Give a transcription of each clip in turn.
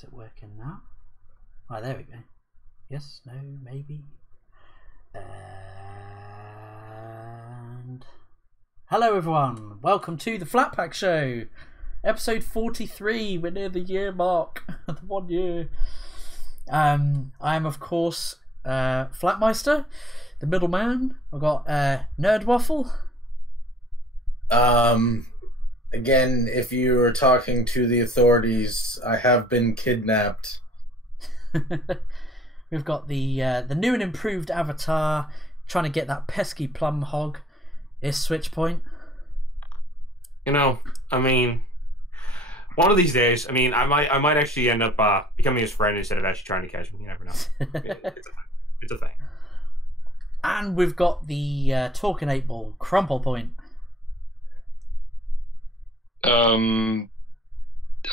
Is it working now? Oh, there we go. Yes, no, maybe. And hello everyone, welcome to the Flat Pack Show, episode 43. We're near the year mark, the 1 year. I am of course Flatmeister, the middleman. I've got Nerd Waffle. Again, if you are talking to the authorities, I have been kidnapped. We've got the new and improved Avatar trying to get that pesky plum hog. Is Switchpoint. You know, I mean, one of these days, I mean, I might actually end up becoming his friend instead of actually trying to catch him. You never know. It's a thing. And we've got the Talking 8 Ball, Crumple Point. I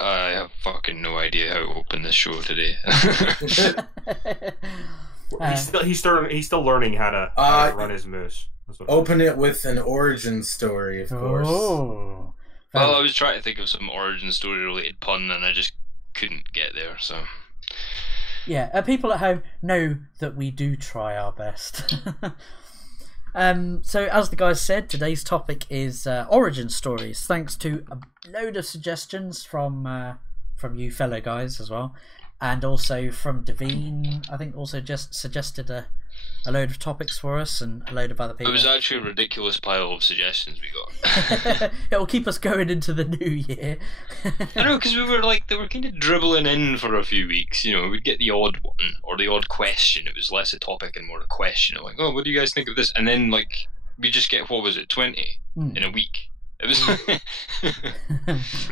have fucking no idea how to open this show today. He's still learning how to run his moose. Open it with an origin story, of course. Oh. Well, I was trying to think of some origin story related pun and I just couldn't get there, so... Yeah, people at home know that we do try our best. So, as the guys said, today's topic is origin stories, thanks to a load of suggestions from you fellow guys as well, and also from Devine. I think also just suggested a load of topics for us and a load of other people. It was actually a ridiculous pile of suggestions we got. It'll keep us going into the new year. I know, because they were kind of dribbling in for a few weeks. You know, we'd get the odd one or the odd question. It was less a topic and more a question. Like, oh, what do you guys think of this? And then, like, we just get, what was it, 20 in a week. It was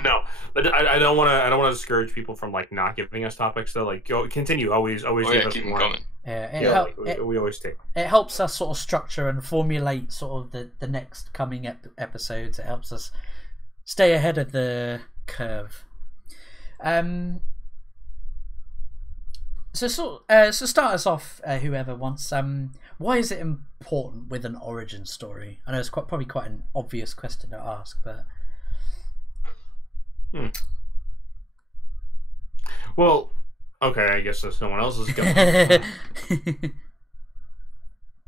No, but I don't want to discourage people from like not giving us topics though. Like, continue, always give us keep more. them coming. We always take. It helps us sort of structure and formulate sort of the next coming episodes. It helps us stay ahead of the curve. So start us off, whoever wants. Why is it important with an origin story? I know it's probably quite an obvious question to ask, but Well, okay, I guess there's no one else is going.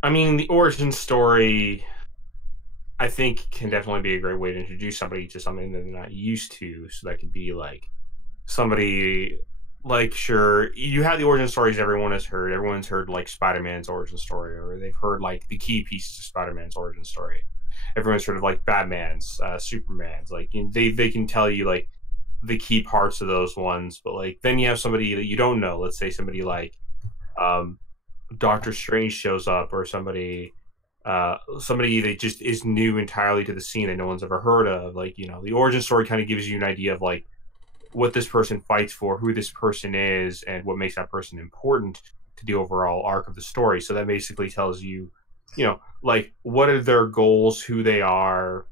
I mean, the origin story, I think, can definitely be a great way to introduce somebody to something that they're not used to. So that could be like somebody. Like, sure, you have the origin stories everyone has heard. Everyone's heard, like, Spider-Man's origin story, or they've heard, like, the key pieces of Spider-Man's origin story. Everyone's heard of, like, Batman's, Superman's. Like, they can tell you, like, the key parts of those ones. But, like, then you have somebody that you don't know. Let's say somebody like Doctor Strange shows up, or somebody that just is new entirely to the scene that no one's ever heard of. Like, you know, the origin story kind of gives you an idea of, like, what this person fights for, who this person is, and what makes that person important to the overall arc of the story. So that basically tells you, you know, like, what are their goals, who they are,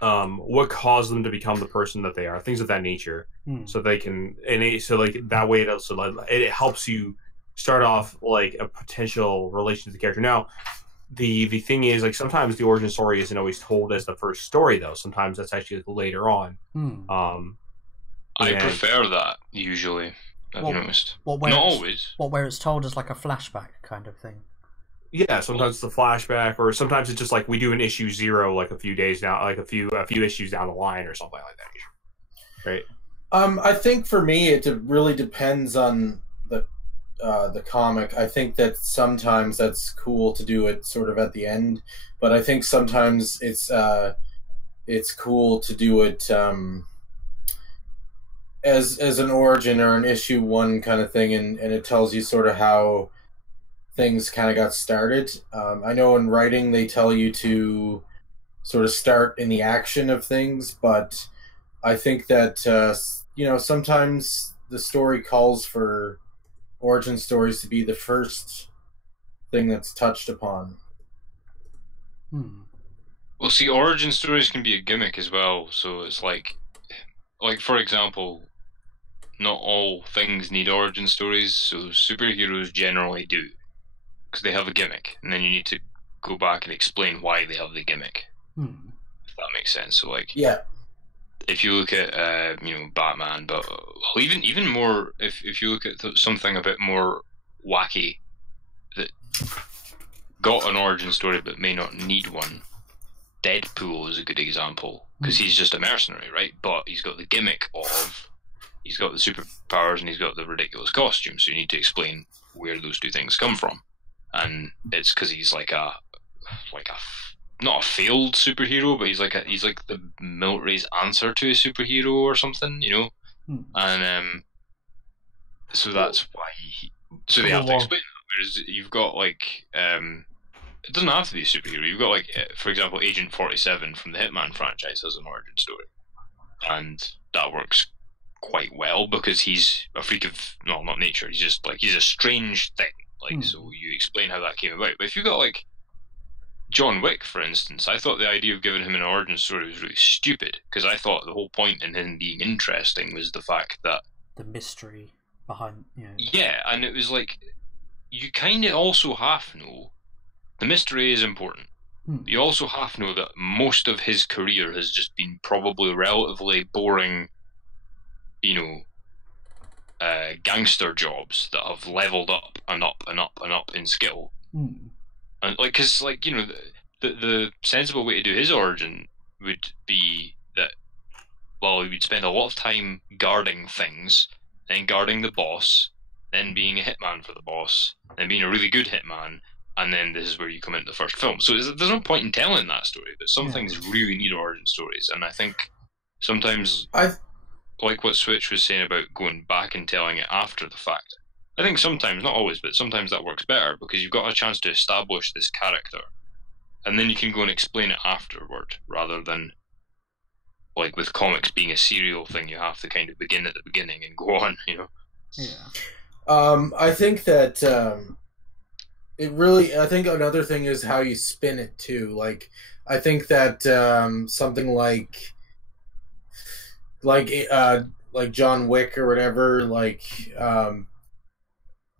what caused them to become the person that they are, things of that nature. So they can, so like that way it also it helps you start off like a potential relation to the character. Now, the thing is, like, sometimes the origin story isn't always told as the first story, though. Sometimes that's actually later on. I prefer that, usually, I've noticed. Not always. Where it's told as like a flashback kind of thing. Yeah, sometimes it's a flashback, or sometimes it's just like we do an issue 0 like a few days down, like a few issues down the line or something like that. Right? I think for me it really depends on the comic. I think that sometimes that's cool to do it sort of at the end, but I think sometimes it's cool to do it as an origin or an issue 1 kind of thing, and it tells you sort of how things kind of got started. I know in writing they tell you to sort of start in the action of things, but I think that you know, sometimes the story calls for origin stories to be the first thing that's touched upon. Well, see, origin stories can be a gimmick as well, so it's like for example, not all things need origin stories, so superheroes generally do, because they have a gimmick, and then you need to go back and explain why they have the gimmick. If that makes sense. So, like, yeah, if you look at Batman, but even more if you look at something a bit more wacky that got an origin story but may not need one. Deadpool is a good example because he's just a mercenary, right? But he's got the gimmick of he's got the superpowers and he's got the ridiculous costume, so you need to explain where those two things come from. And it's because he's like a not a failed superhero, but he's like the military's answer to a superhero or something, you know. And so that's why so they have to explain that. Whereas you've got like it doesn't have to be a superhero. You've got like, for example, Agent 47 from the Hitman franchise has an origin story, and that works quite well because he's a freak of not nature. He's just like he's a strange thing. Like so, you explain how that came about. But if you got like John Wick, for instance, I thought the idea of giving him an origin story was really stupid because I thought the whole point in him being interesting was the fact that the mystery behind. Yeah, and it was like you kind of also half know. The mystery is important. You also have to know that most of his career has just been probably relatively boring, gangster jobs that have leveled up and up and up and up in skill. And like, because like the sensible way to do his origin would be that, well, he would spend a lot of time guarding things, then guarding the boss, then being a hitman for the boss, then being a really good hitman. And then this is where you come into the first film. So there's no point in telling that story, but some things really need origin stories. And I think sometimes, like what Switch was saying about going back and telling it after the fact, I think sometimes, not always, but sometimes that works better because you've got a chance to establish this character. And then you can go and explain it afterward, rather than, like with comics being a serial thing, you have to kind of begin at the beginning and go on, you know? Yeah. I think that... I think another thing is how you spin it too. Like, I think that something like John Wick or whatever,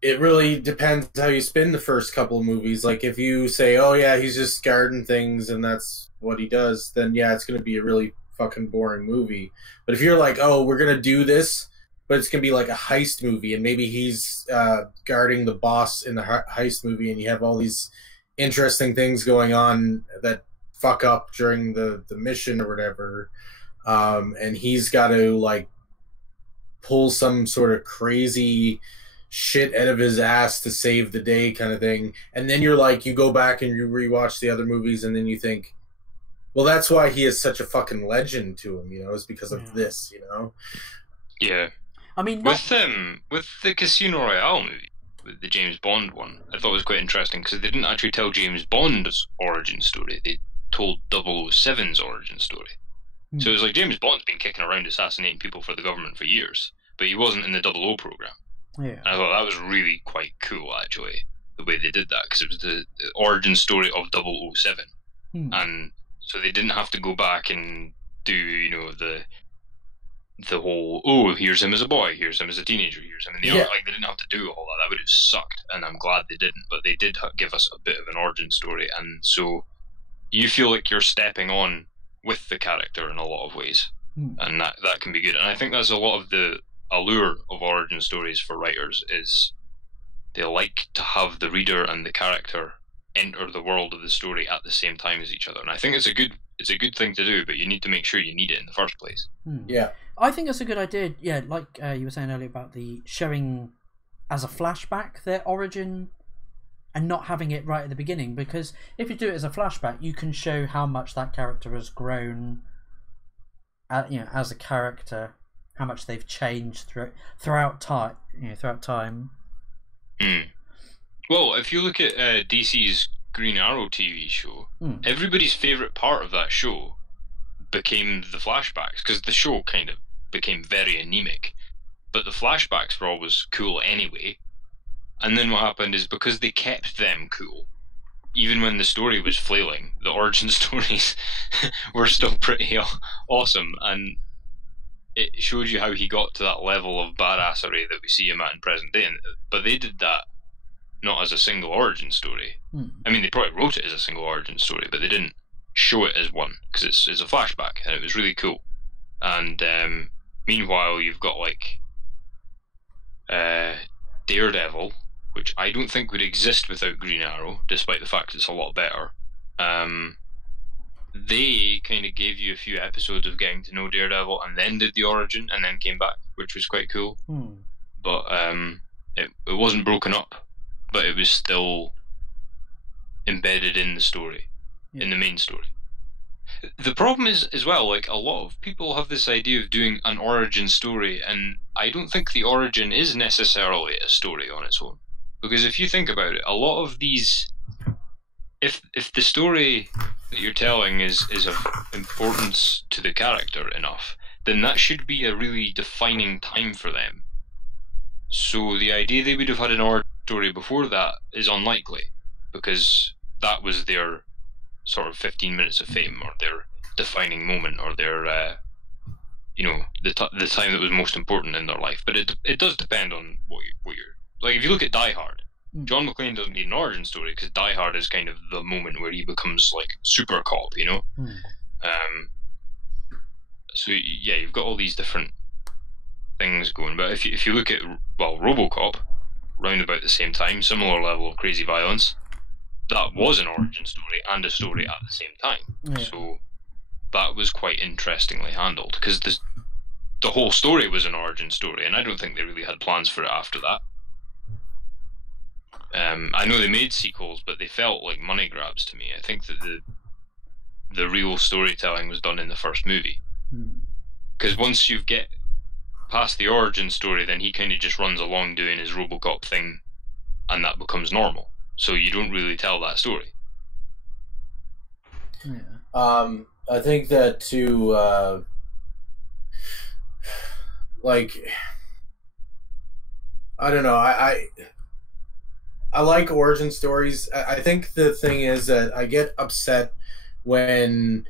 it really depends how you spin the first couple of movies. Like, if you say, "Oh yeah, he's just guarding things and that's what he does," then yeah, it's going to be a really fucking boring movie. But if you're like, "Oh, we're going to do this," but it's going to be like a heist movie, and maybe he's guarding the boss in the heist movie, and you have all these interesting things going on that fuck up during the mission or whatever, and he's got to, like, pull some sort of crazy shit out of his ass to save the day kind of thing. And then you're like, you go back and you rewatch the other movies, and then you think, well, that's why he is such a fucking legend to him, is because of this, Yeah. I mean, with the Casino Royale movie, with the James Bond one, I thought it was quite interesting because they didn't actually tell James Bond's origin story. They told 007's origin story. So it was like James Bond's been kicking around assassinating people for the government for years, but he wasn't in the 00 program. Yeah. And I thought that was really quite cool, actually, the way they did that, because it was the origin story of 007. And so they didn't have to go back and do, the whole, oh, here's him as a boy, here's him as a teenager, here's him in the art. Like, they didn't have to do all that. That would have sucked, and I'm glad they didn't. But they did give us a bit of an origin story, and so you feel like you're stepping on with the character in a lot of ways, and that can be good. And I think that's a lot of the allure of origin stories for writers, is they like to have the reader and the character enter the world of the story at the same time as each other. And I think it's a good thing to do, but you need to make sure you need it in the first place. Yeah. I think that's a good idea. Yeah, like you were saying earlier about the showing as a flashback their origin and not having it right at the beginning, because if you do it as a flashback, you can show how much that character has grown, as a character, how much they've changed throughout time. Well, if you look at DC's Green Arrow TV show, everybody's favourite part of that show became the flashbacks, because the show kind of became very anemic, but the flashbacks were always cool anyway. And then what happened is, because they kept them cool, even when the story was flailing, the origin stories were still pretty awesome, and it showed you how he got to that level of badassery that we see him at in present day. But they did that not as a single origin story. I mean, they probably wrote it as a single origin story, but they didn't show it as one, because it's a flashback, and it was really cool. And meanwhile, you've got like Daredevil, which I don't think would exist without Green Arrow, despite the fact it's a lot better. They kind of gave you a few episodes of getting to know Daredevil, and then did the origin, and then came back, which was quite cool. But it wasn't broken up, but it was still embedded in the story, in the main story. The problem is, as well, like, a lot of people have this idea of doing an origin story, and I don't think the origin is necessarily a story on its own. Because if you think about it, a lot of these, if the story that you're telling is of importance to the character enough, then that should be a really defining time for them. So the idea they would have had an origin story before that is unlikely, because that was their sort of 15 minutes of fame, or their defining moment, or their the time that was most important in their life. But it does depend on what you're like. If you look at Die Hard, John McClane doesn't need an origin story, because Die Hard is kind of the moment where he becomes like super cop, you know. So yeah, you've got all these different things going. But if you look at, well, RoboCop, round about the same time, similar level of crazy violence, that was an origin story and a story at the same time. So that was quite interestingly handled, because the whole story was an origin story, and I don't think they really had plans for it after that. I know they made sequels, but they felt like money grabs to me. I think that the real storytelling was done in the first movie, because once you get past the origin story, then he kind of just runs along doing his RoboCop thing, and that becomes normal. So you don't really tell that story. I think that too, like, I don't know, I like origin stories. I think the thing is that I get upset when,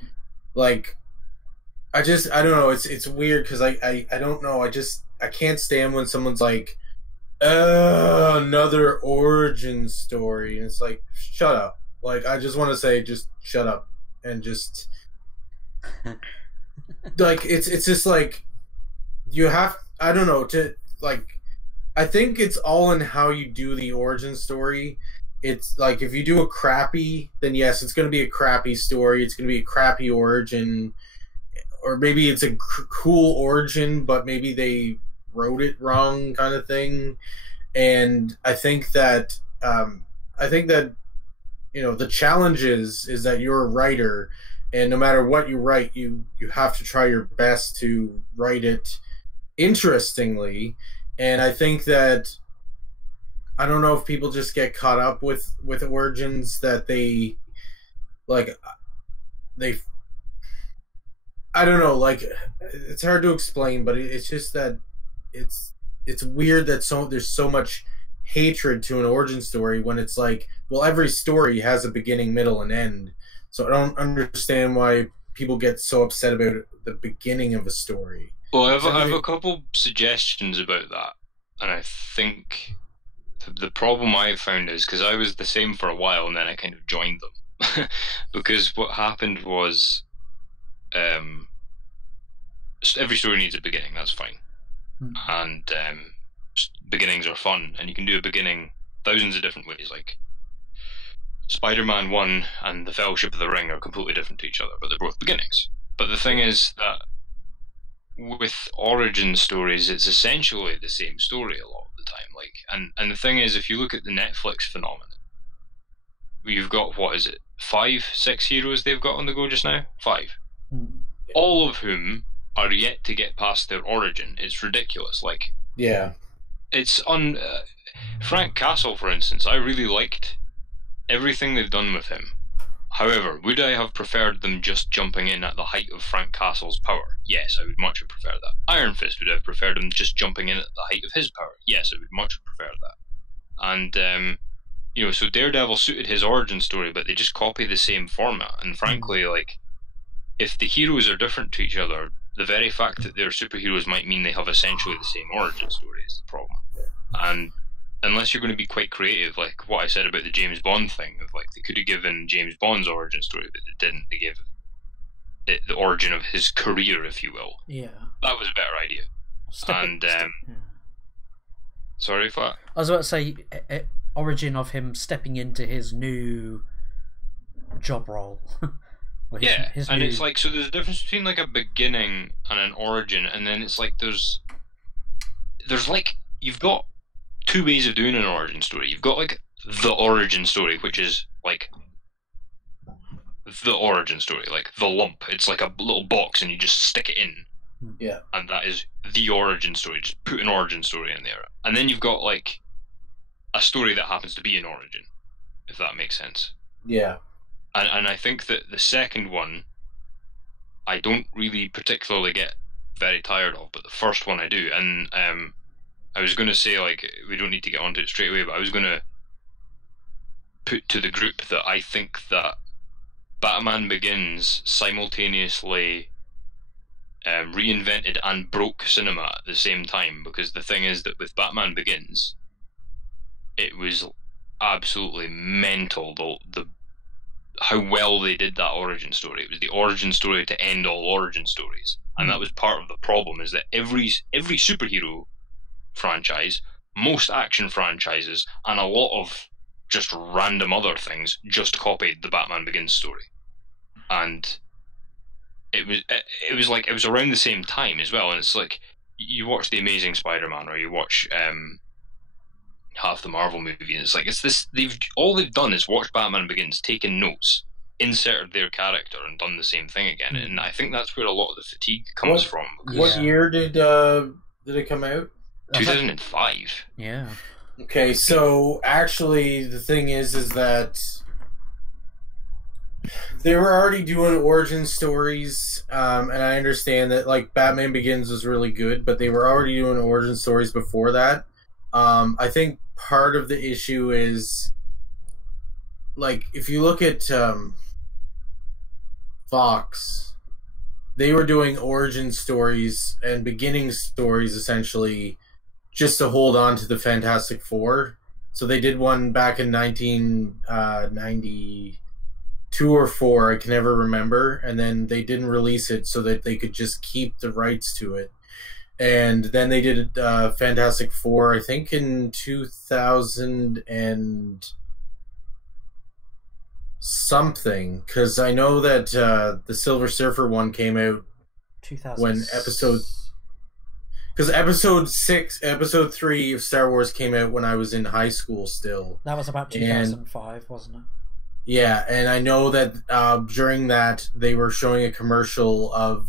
like, I don't know, it's weird, because I don't know, I can't stand when someone's like, another origin story, and it's like, shut up. Like, I just want to say, just shut up, and just like, it's just like, you have, I don't know, to, like, I think it's all in how you do the origin story. It's like, if you do a crappy, then yes, it's going to be a crappy story, it's going to be a crappy origin, or maybe it's a cool origin, but maybe they wrote it wrong, kind of thing. And I think that you know, the challenge is that you're a writer, and no matter what you write, you have to try your best to write it interestingly. And I think that, I don't know if people just get caught up with origins, that they I don't know, like, it's hard to explain, but it's just that it's weird that there's so much hatred to an origin story, when it's like, well, every story has a beginning, middle, and end. So I don't understand why people get so upset about the beginning of a story. Well, I have a couple suggestions about that, and I think the problem I found is, because I was the same for a while, and then I kind of joined them, because what happened was, every story needs a beginning. That's fine, and beginnings are fun, and you can do a beginning thousands of different ways. Like Spider-Man 1 and the Fellowship of the Ring are completely different to each other, but they're both beginnings. But the thing is that with origin stories, it's essentially the same story a lot of the time. Like, and the thing is, if you look at the Netflix phenomenon, you've got, what is it, 5, 6 heroes they've got on the go just now? 5. All of whom are yet to get past their origin. It's ridiculous. Like, yeah, it's on Frank Castle, for instance. I really liked everything they've done with him. However, would I have preferred them just jumping in at the height of Frank Castle's power? Yes, I would much have preferred that. Iron Fist, would I have preferred him just jumping in at the height of his power? Yes, I would much have preferred that. And you know, so Daredevil suited his origin story, but they just copy the same format. And frankly, like, if the heroes are different to each other, the very fact that they're superheroes might mean they have essentially the same origin story is the problem. And unless you're going to be quite creative, like what I said about the James Bond thing, of like, they could have given James Bond's origin story, but they didn't. They gave the origin of his career, if you will. Yeah. That was a better idea. Yeah. Sorry, Flatt? I was about to say origin of him stepping into his new job role. It's like, so there's a difference between like a beginning and an origin, and then it's like there's like, you've got two ways of doing an origin story. You've got like the origin story, which is like the origin story, like the lump. It's like a little box and you just stick it in. Yeah. And that is the origin story. Just put an origin story in there. And then you've got like a story that happens to be an origin, if that makes sense. Yeah. And I think that the second one, I don't really particularly get very tired of, but the first one I do. And I was going to say, like, we don't need to get onto it straight away, but I was going to put to the group that I think that Batman Begins simultaneously reinvented and broke cinema at the same time, because the thing is that with Batman Begins, it was absolutely mental, the how well they did that origin story. It was the origin story to end all origin stories, and that was part of the problem, is that every superhero franchise, most action franchises, and a lot of just random other things just copied the Batman Begins story. And it was around the same time as well, and it's like, you watch The Amazing Spider-Man, or you watch half the Marvel movie, and it's like, it's this, all they've done is watch Batman Begins, taken notes, inserted their character, and done the same thing again. And I think that's where a lot of the fatigue comes from. What year did it come out? 2005. Yeah. Okay, so actually the thing is that they were already doing origin stories, and I understand that like Batman Begins was really good, but they were already doing origin stories before that. I think part of the issue is, like, if you look at Fox, they were doing origin stories and beginning stories essentially just to hold on to the Fantastic Four. So they did one back in 1992 or 4, I can never remember, and then they didn't release it so that they could just keep the rights to it. And then they did Fantastic Four, I think, in 2000 and something, because I know that the Silver Surfer one came out 2000. when episode 3 of Star Wars came out when I was in high school still. That was about 2005, wasn't it? Yeah, and I know that during that they were showing a commercial of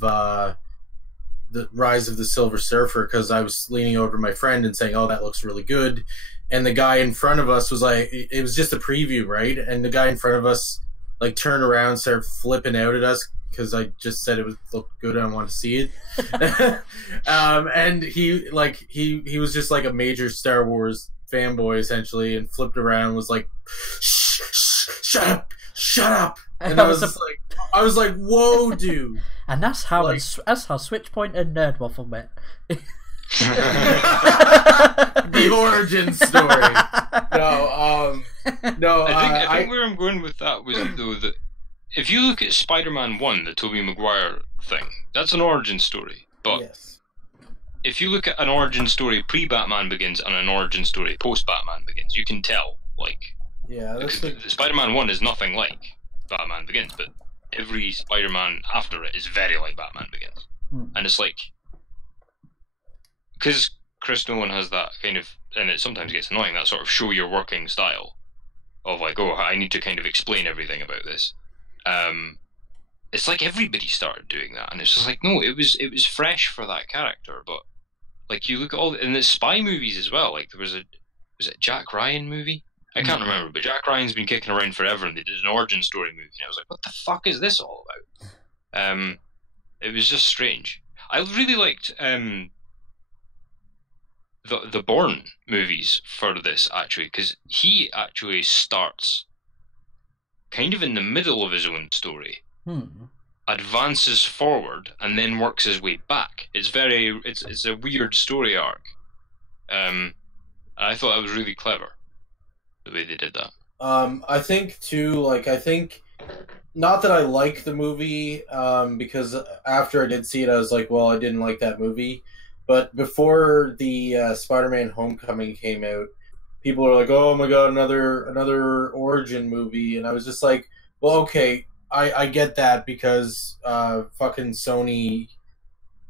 the Rise of the Silver Surfer, because I was leaning over to my friend and saying, "Oh, that looks really good," and the guy in front of us was like, it was just a preview, right? And the guy in front of us like turned around, started flipping out at us because I just said it looked good and I wanted to see it. And he was just like a major Star Wars fanboy essentially, and flipped around and was like, shut up. And I was like, whoa, dude. And that's how Switchpoint and Nerd Waffle met. The origin story. No. I think where I'm going with that was, though, that if you look at Spider-Man 1, the Tobey Maguire thing, that's an origin story. But yes. If you look at an origin story pre-Batman Begins and an origin story post-Batman Begins, you can tell, like, yeah, Spider-Man 1 is nothing like Batman Begins, but every Spider-Man after it is very like Batman Begins. And it's like, because Chris Nolan has that kind of, and it sometimes gets annoying, that sort of show your working style of like, oh, I need to kind of explain everything about this. It's like everybody started doing that, and it's just like, no, it was fresh for that character. But like, you look at all, and the spy movies as well. Like, was it Jack Ryan movie? I can't remember, but Jack Ryan's been kicking around forever, and they did an origin story movie, and I was like, what the fuck is this all about? It was just strange. I really liked the Bourne movies for this, actually, because he actually starts kind of in the middle of his own story, advances forward, and then works his way back. It's a weird story arc. I thought that was really clever, the way they did that. I think too, like, I think not that I like the movie, because after I did see it, I was like, well, I didn't like that movie. But before the Spider-Man: Homecoming came out, people were like, "Oh my god, another origin movie," and I was just like, "Well, okay, I get that because fucking Sony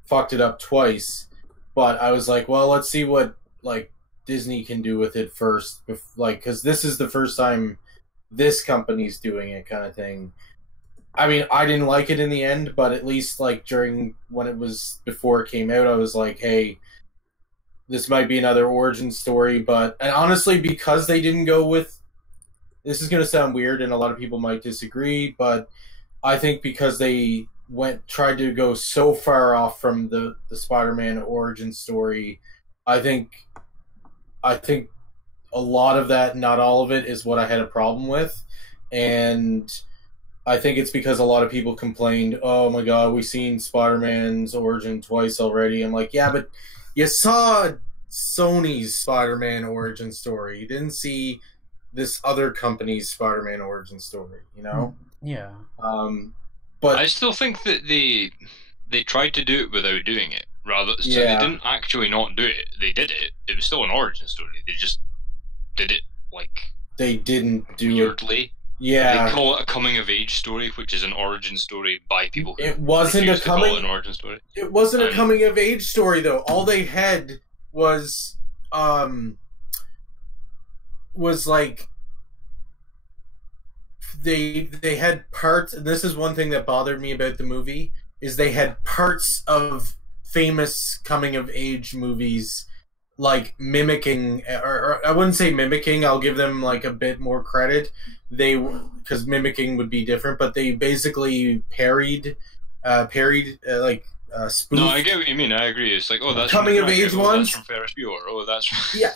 fucked it up twice." But I was like, well, let's see what like Disney can do with it first, like because this is the first time this company's doing it, kind of thing. I mean, I didn't like it in the end, but at least like during when it was before it came out, I was like, hey, this might be another origin story. But and honestly, because they didn't go with this is going to sound weird, and a lot of people might disagree, but I think because they tried to go so far off from the Spider-Man origin story, I think a lot of that, not all of it, is what I had a problem with, and I think it's because a lot of people complained, "Oh my god, we've seen Spider-Man's origin twice already." I'm like, yeah, but you saw Sony's Spider-Man origin story. You didn't see this other company's Spider-Man origin story, you know? Yeah. But I still think that they tried to do it without doing it. Rather, so Yeah. they didn't actually not do it. They did it. It was still an origin story. They just did it like they didn't do it. weirdly. Yeah. They call it a coming of age story, which is an origin story by people who It wasn't a refuse to call coming. it an origin story. It wasn't a coming of age story though. All they had was like they had parts, and this is one thing that bothered me about the movie, is they had parts of famous coming of age movies like mimicking, or I wouldn't say mimicking, I'll give them like a bit more credit. They, because mimicking would be different, but they basically parried spoof. No, I get what you mean. I agree. It's like, oh, that's coming from of age That's ones. from Ferris Bueller. Oh, that's from... Yeah.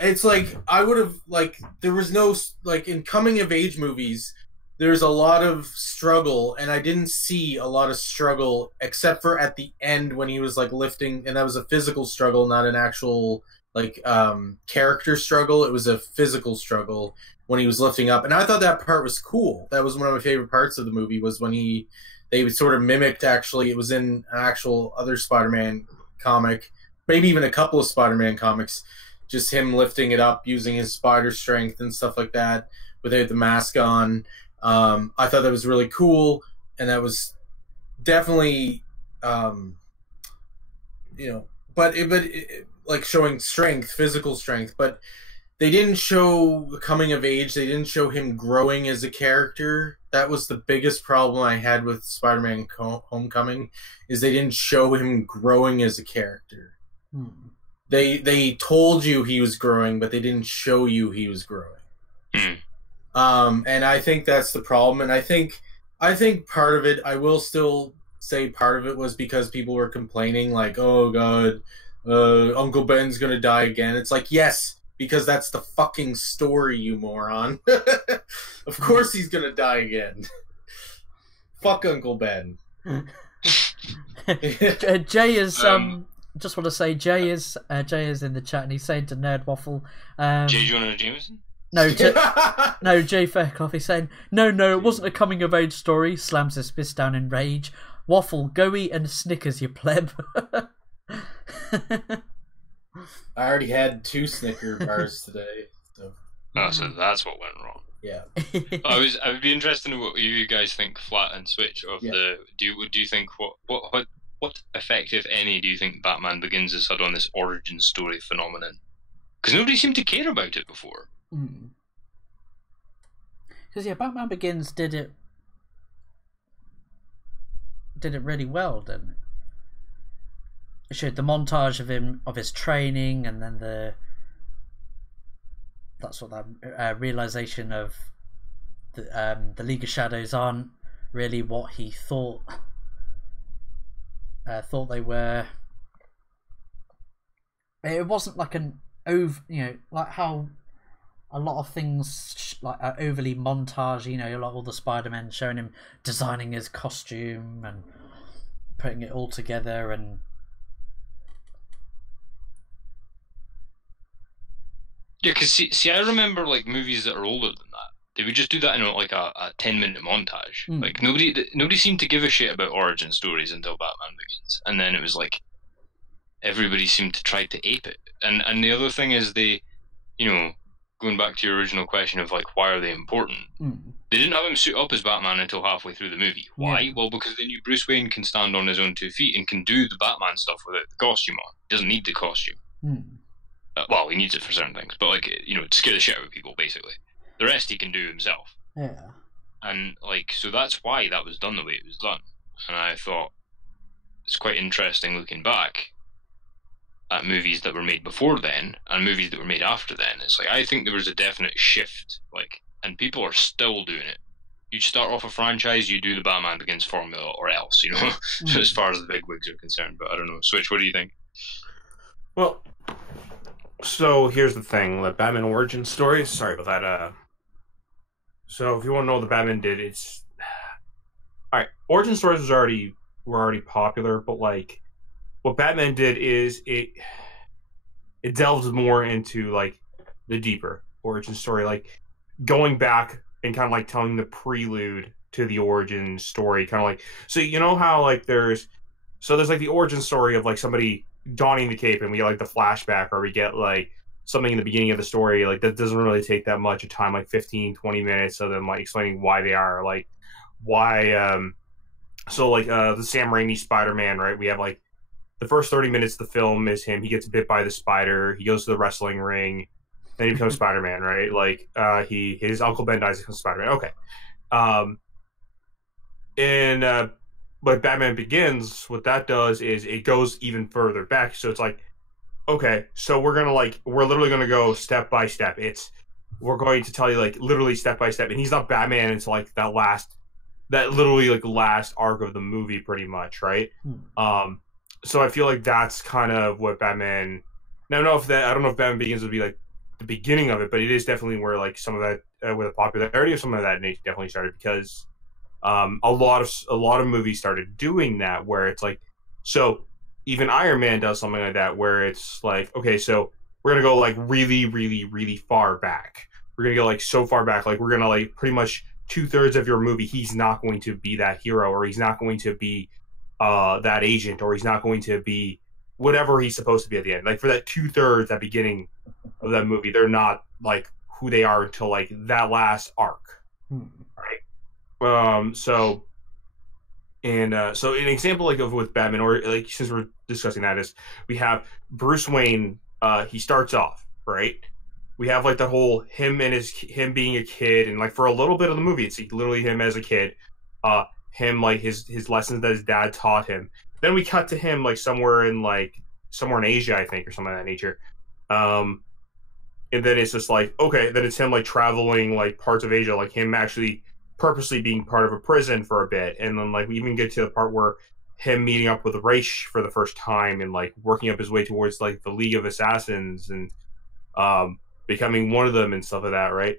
It's like I would have like there was no like in coming of age movies. There's a lot of struggle, and I didn't see a lot of struggle except for at the end when he was like lifting, and that was a physical struggle, not an actual like character struggle. It was a physical struggle when he was lifting up, and I thought that part was cool. That was one of my favorite parts of the movie, was when they sort of mimicked, actually it was in an actual other Spider-Man comic, maybe even a couple of Spider-Man comics, just him lifting it up using his spider strength and stuff like that without the mask on. I thought that was really cool, and that was definitely, but like showing strength, physical strength. But they didn't show coming of age. They didn't show him growing as a character. That was the biggest problem I had with Spider-Man Homecoming, is they didn't show him growing as a character. They told you he was growing, but they didn't show you he was growing. And I think that's the problem. And I think part of it, I will still say part of it was because people were complaining, like, oh god, Uncle Ben's gonna die again. It's like, yes, because that's the fucking story, you moron. Of course he's gonna die again. Fuck Uncle Ben. Jay is just want to say Jay is in the chat, and he's saying to Nerd Waffle, J. Jonah Jameson? No, Jay Fairclough is saying, no, it wasn't a coming of age story. Slams his fist down in rage. Waffle, go eat and Snickers, you pleb. I already had 2 Snicker bars today. So. Oh, so that's what went wrong. Yeah. I would be interested in what you guys think, Flatt and Switch, of the. Do you think what effect, if any, do you think Batman Begins has had on this origin story phenomenon? Because nobody seemed to care about it before. Because Batman Begins did it really well, didn't it? It showed the montage of his training, and then that realization of the League of Shadows aren't really what he thought they were. It wasn't like an like how a lot of things like are overly montage, like all the Spider-Men showing him designing his costume and putting it all together. And yeah, because see, I remember like movies that are older than that they would just do that in like a 10-minute montage. Mm. Like nobody seemed to give a shit about origin stories until Batman Begins, and then it was like everybody seemed to try to ape it. And the other thing is they, going back to your original question of like why are they important? They didn't have him suit up as Batman until halfway through the movie. Why? Yeah. Well, because they knew Bruce Wayne can stand on his own 2 feet and can do the Batman stuff without the costume on. He doesn't need the costume. Well, he needs it for certain things, but like to scare the shit out of people, basically. The rest he can do himself. Yeah. And like so that's why that was done the way it was done. And I thought it's quite interesting looking back at movies that were made before then and movies that were made after then. It's like I think there was a definite shift, like, and people are still doing it. You start off a franchise, you do the Batman Begins formula or else, as far as the big wigs are concerned. But I don't know. Switch, what do you think? Well, so here's the thing: the Batman origin story. Sorry about that. So if you want to know what the Batman did, it's all right. Origin stories were already popular, but like what Batman did is it delves more into like the deeper origin story, like going back and kind of like telling the prelude to the origin story, kind of like so how like there's like the origin story of like somebody donning the cape, and we get like the flashback, or we get like something in the beginning of the story, like that doesn't really take that much of time, like 15-20 minutes of them like explaining why they are like why so like the Sam Raimi Spider-Man, right? We have like the first 30 minutes of the film is him, he gets bit by the spider, he goes to the wrestling ring, then he becomes Spider-Man, right? Like his Uncle Ben dies, he becomes Spider-Man. Okay. But Batman Begins, what that does is it goes even further back. So it's like, okay, so we're literally gonna go step by step. We're going to tell you like literally step by step, and he's not Batman until like that literally like last arc of the movie, pretty much, right? So I feel like that's kind of what Batman. Now, I don't know if Batman Begins would be like the beginning of it, but it is definitely where like some of that with the popularity of some of that definitely started, because a lot of movies started doing that, where it's like, so even Iron Man does something like that, where it's like, okay, so we're gonna go like really, really, really far back. We're gonna go like so far back, like we're gonna like pretty much 2/3 of your movie, he's not going to be that hero, or he's not going to be that agent, or he's not going to be whatever he's supposed to be at the end. Like for that 2/3 at beginning of that movie, they're not like who they are until like that last arc, right? So an example like of with Batman, or like since we're discussing that, is we have Bruce Wayne. He starts off right. We have like the whole him being a kid, and like for a little bit of the movie, it's literally him as a kid. Him like his lessons that his dad taught him. Then we cut to him like somewhere in Asia, I think, or something of that nature. And then it's just like, okay, then it's him like traveling like parts of Asia, like him actually purposely being part of a prison for a bit, and then like we even get to the part where him meeting up with Raish for the first time and like working up his way towards like the League of Assassins and becoming one of them and stuff like that, right?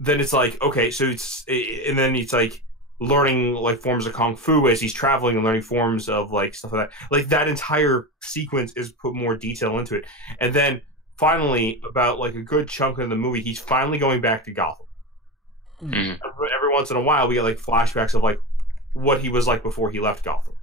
Then it's like, okay, so and then it's like learning like forms of kung fu as he's traveling and learning forms of like stuff like that. Like that entire sequence is put more detail into it, and then finally, about like a good chunk of the movie, he's finally going back to Gotham. Mm-hmm. Every once in a while, we get like flashbacks of like what he was like before he left Gotham,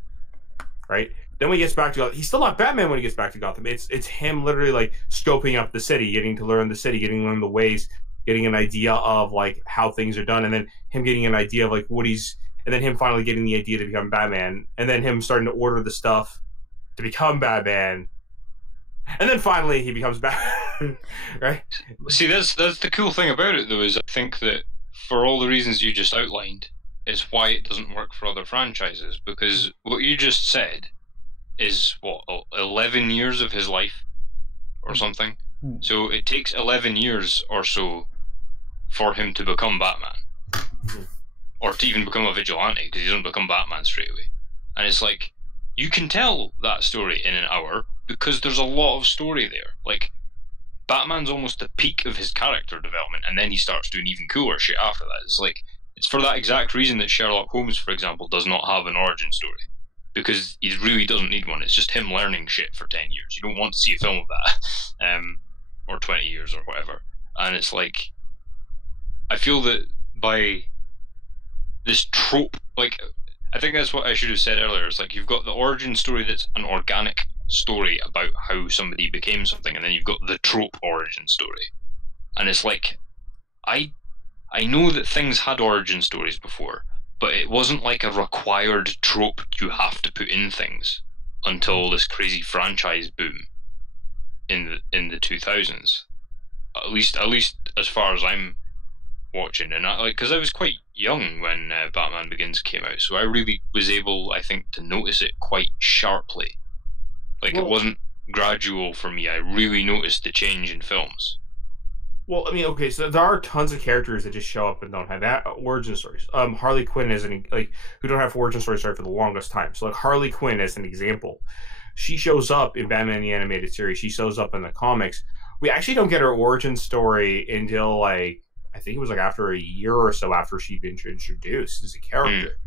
right? Then when he gets back to Gotham, he's still not Batman when he gets back to Gotham. It's him literally like scoping up the city, getting to learn the city, getting to learn the ways, getting an idea of like how things are done, and then him getting an idea of like and then him finally getting the idea to become Batman, and then him starting to order the stuff to become Batman, and then finally he becomes Batman, right? See, that's the cool thing about it, though, is I think that for all the reasons you just outlined is why it doesn't work for other franchises, because what you just said is 11 years of his life or something. So it takes 11 years or so for him to become Batman, or to even become a vigilante, because he doesn't become Batman straight away. And it's like, you can tell that story in an hour because there's a lot of story there. Like, Batman's almost the peak of his character development, and then he starts doing even cooler shit after that. It's like, it's for that exact reason that Sherlock Holmes, for example, does not have an origin story, because he really doesn't need one. It's just him learning shit for 10 years. You don't want to see a film of that, or 20 years or whatever. And it's like, I feel that by this trope, like, I think that's what I should have said earlier. It's like you've got the origin story that's an organic story about how somebody became something, and then you've got the trope origin story. And it's like, I know that things had origin stories before, but it wasn't like a required trope you have to put in things until this crazy franchise boom in the 2000s. At least as far as I'm watching, and because I was quite young when Batman Begins came out, so I really was able, I think, to notice it quite sharply. Like, it wasn't gradual for me. I really noticed the change in films. Well, I mean, okay, so there are tons of characters that just show up and don't have that origin stories. Harley Quinn isn't like who don't have origin stories for the longest time. So like Harley Quinn as an example, she shows up in Batman the Animated Series. She shows up in the comics. We actually don't get her origin story until like I think it was like after a year or so after she'd been introduced as a character.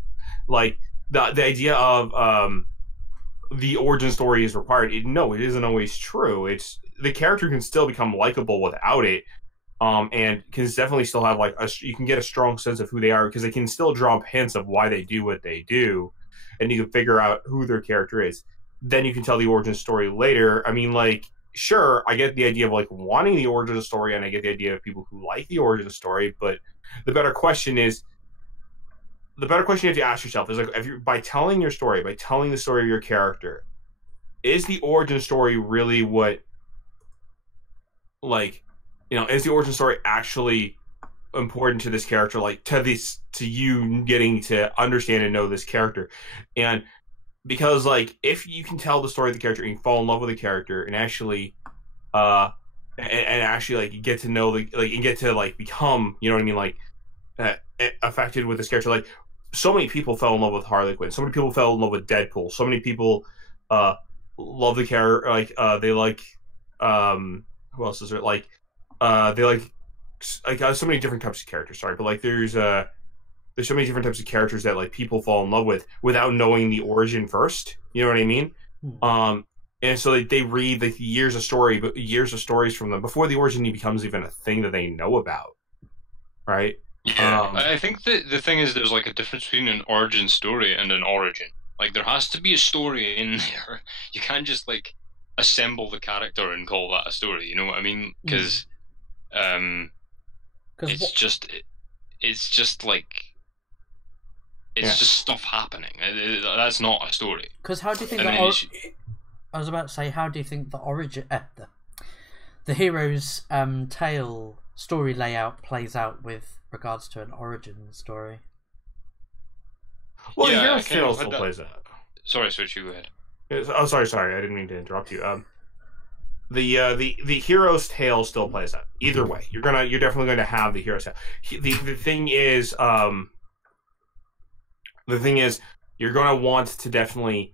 Like the idea of the origin story is required. No, it isn't always true. It's the character can still become likable without it. And can definitely still have like you can get a strong sense of who they are because they can still drop hints of why they do what they do, and you can figure out who their character is. Then you can tell the origin story later. I mean, like, sure, I get the idea of like wanting the origin story, and I get the idea of people who like the origin story. But the better question you have to ask yourself is like, if you by telling your story, by telling the story of your character, is the origin story really what, like, you know, is the origin story actually important to this character, like to you getting to understand and know this character? And because like if you can tell the story of the character and you fall in love with the character and actually actually like get to know the like and get to like become, you know what I mean, like affected with this character. Like so many people fell in love with Harley Quinn, so many people fell in love with Deadpool, so many people love the character, like they like who else is there, like they like so many different types of characters. Sorry, but like there's so many different types of characters that like people fall in love with without knowing the origin first. You know what I mean? And so they read like years of stories from them before the origin becomes even a thing that they know about. Right? Yeah, I think that the thing is there's like a difference between an origin story and an origin. Like there has to be a story in there. You can't just like assemble the character and call that a story. You know what I mean? Because it's just like it's just stuff happening. That's not a story. Because how do you think I was about to say, how do you think the origin, the hero's tale story layout plays out with regards to an origin story? Well, the hero's tale still plays out. Sorry, Switch, you go ahead. Oh, sorry, I didn't mean to interrupt you. The hero's tale still plays out. Either way, you're definitely going to have the hero's tale. The thing is, you're going to want to definitely,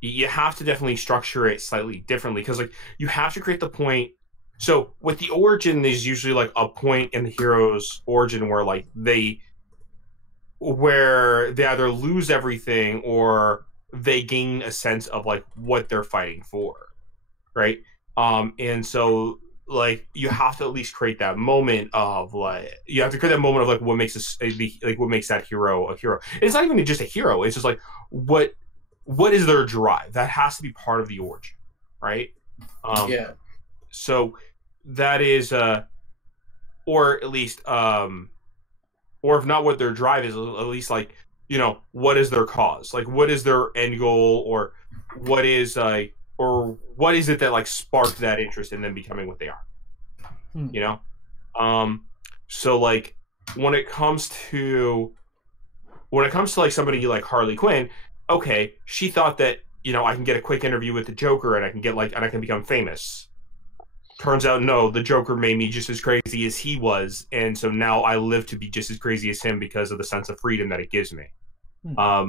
you have to definitely structure it slightly differently because like you have to create the point. So with the origin, there's usually like a point in the hero's origin where like they either lose everything or they gain a sense of like what they're fighting for, right? And so like you have to at least create that moment of like what makes what makes that hero a hero. And it's not even just a hero. It's just like what is their drive? That has to be part of the origin, right? Yeah. So that is, or at least, or if not what their drive is, at least like, you know, what is their cause? Like, what is their end goal, or what is what is it that like sparked that interest in them becoming what they are? You know, so like when it comes to like somebody like Harley Quinn, okay, she thought that, you know, I can get a quick interview with the Joker and I can become famous. Turns out, no, the Joker made me just as crazy as he was, and so now I live to be just as crazy as him because of the sense of freedom that it gives me. I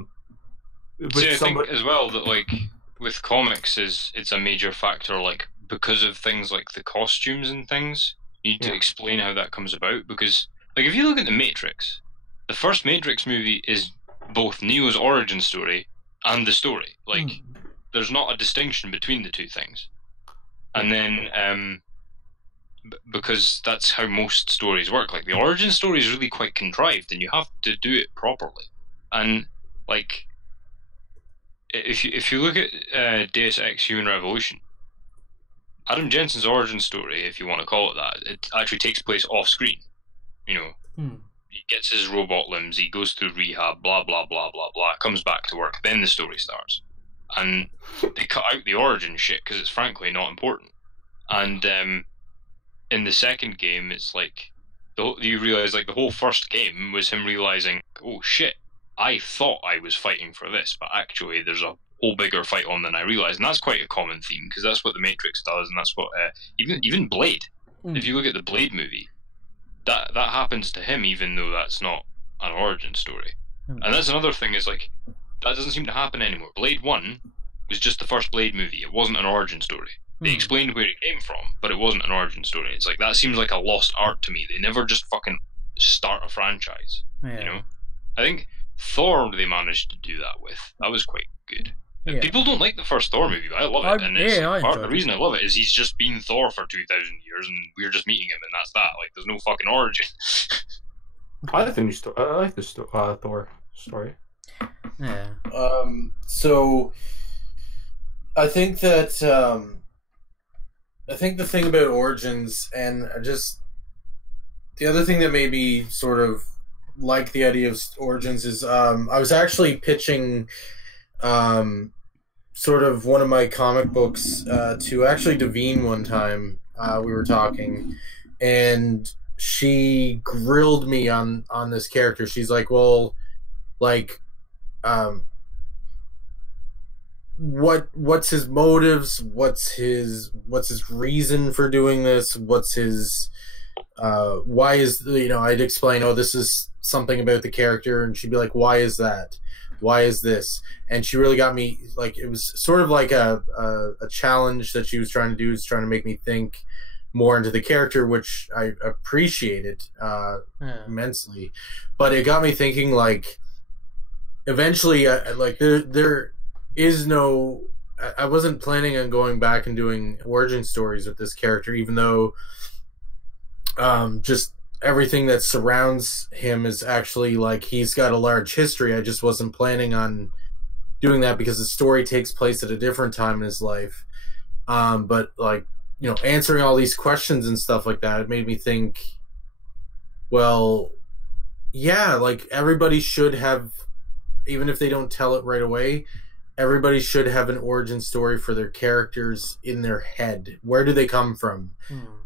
think as well that like with comics it's a major factor, like because of things like the costumes and things. You need to explain how that comes about, because like if you look at the Matrix, the first Matrix movie is both Neo's origin story and the story. Like there's not a distinction between the two things. And then because that's how most stories work. Like the origin story is really quite contrived, and you have to do it properly. And like, if you look at Deus Ex: Human Revolution, Adam Jensen's origin story, if you want to call it that, it actually takes place off screen. You know, he gets his robot limbs, he goes through rehab, blah blah blah blah blah, comes back to work, then the story starts, and they cut out the origin shit because it's frankly not important. And in the second game, it's like you realize like the whole first game was him realizing, oh shit, I thought I was fighting for this, but actually there's a whole bigger fight on than I realized, and that's quite a common theme because that's what the Matrix does, and that's what even Blade. If you look at the Blade movie, that happens to him, even though that's not an origin story. And that's another thing, is like that doesn't seem to happen anymore. Blade 1 was just the first Blade movie. It wasn't an origin story. They explained where it came from, but it wasn't an origin story. It's like that seems like a lost art to me. They never just fucking start a franchise. You know, I think Thor they managed to do that with. That was quite good. Yeah. People don't like the first Thor movie, but I love it. And the reason I love it is he's just been Thor for 2,000 years, and we're just meeting him, and that's that. Like, there's no fucking origin. I like the new story. I like this Thor story. Yeah. So I think that I think the thing about origins, and just the other thing that made me sort of like the idea of origins is I was actually pitching sort of one of my comic books to actually Devine one time. We were talking, and she grilled me on this character. She's like, well, like what's his motives, what's his reason for doing this, what's his why is, you know, I'd explain, oh, this is something about the character, and she'd be like, why is that, why is this? And she really got me, like, it was sort of like a challenge that she was trying to do, is trying to make me think more into the character, which I appreciated immensely. But it got me thinking, like, eventually, like, there is no, I wasn't planning on going back and doing origin stories with this character, even though just everything that surrounds him is actually, like, he's got a large history. I just wasn't planning on doing that because the story takes place at a different time in his life. But, like, you know, answering all these questions and stuff like that, it made me think, well, yeah, like, everybody should have, even if they don't tell it right away, everybody should have an origin story for their characters in their head. Where do they come from?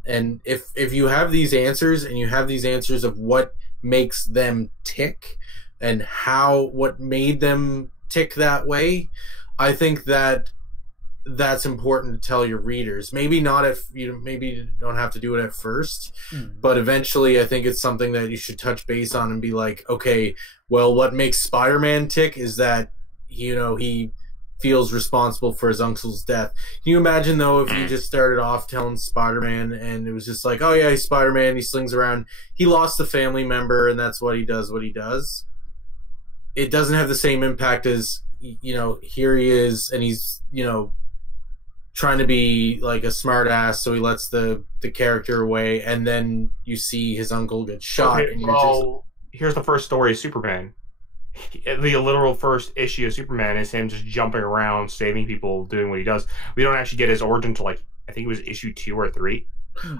And if you have these answers, and you have these answers of what makes them tick and what made them tick that way, I think that that's important to tell your readers. Maybe not if maybe you don't have to do it at first, but eventually I think it's something that you should touch base on and be like, okay, well, what makes Spider-Man tick is that, you know, he feels responsible for his uncle's death. Can you imagine, though, if you just started off telling Spider-Man and it was just like, oh yeah, he's Spider-Man, he slings around, he lost a family member, and that's what he does, it doesn't have the same impact as, you know, here he is, and he's, you know, trying to be like a smart ass, so he lets the character away, and then you see his uncle get shot. Okay, well, here's the first story of Superman. The literal first issue of Superman is him just jumping around, saving people, doing what he does. We don't actually get his origin till, like, I think it was issue 2 or 3.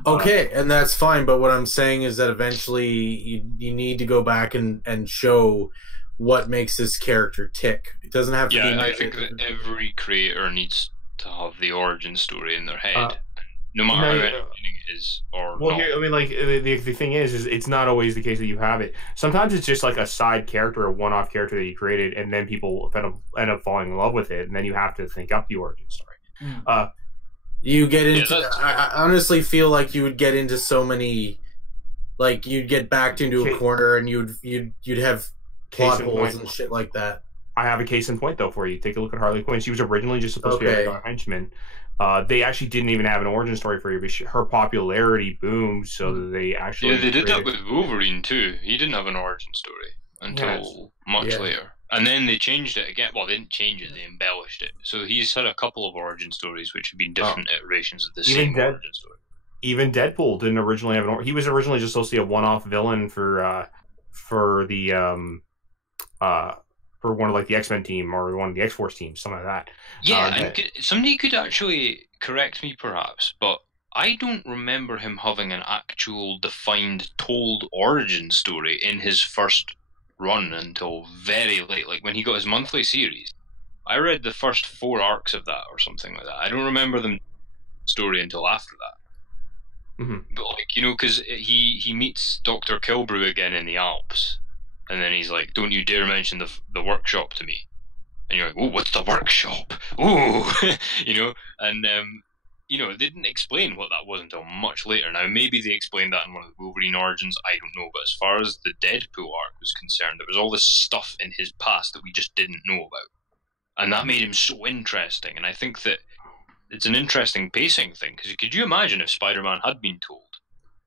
Okay, and that's fine, but what I'm saying is that eventually you need to go back and show what makes this character tick. It doesn't have to be... Yeah, I think that every creator needs to have the origin story in their head. No matter how entertaining it is, or well, not. Here, I mean, like, the thing is it's not always the case that you have it. Sometimes it's just like a side character, a one-off character that you created, and then people end up falling in love with it, and then you have to think up the origin story. You get into... I honestly feel like you would get into so many... Like, you'd get backed into a corner, and you'd have plot holes and shit like that. I have a case in point, though, for you. Take a look at Harley Quinn. She was originally just supposed to be a henchman. They actually didn't even have an origin story for her, but her popularity boomed, so that they actually... Yeah, they did that with Wolverine, too. He didn't have an origin story until much later. And then they changed it again. Well, they didn't change it, they embellished it. So he's had a couple of origin stories, which have been different iterations of the same origin story. even Deadpool didn't originally have he was originally just supposed to be a one-off villain for the for one of like the X-Men team or one of the X-Force teams, something like that. Yeah, and somebody could actually correct me perhaps, but I don't remember him having an actual defined told origin story in his first run until very late, like when he got his monthly series. I read the first 4 arcs of that or something like that. I don't remember the story until after that. Mm-hmm. But like, you know, because he meets Dr. Kilbrew again in the Alps, and then he's like, "Don't you dare mention the workshop to me." And you're like, "Oh, what's the workshop?" Ooh, you know, and you know, they didn't explain what that was until much later. Now, maybe they explained that in one of the Wolverine origins, I don't know. But as far as the Deadpool arc was concerned, there was all this stuff in his past that we just didn't know about. And that made him so interesting. And I think that it's an interesting pacing thing. Because could you imagine if Spider-Man had been told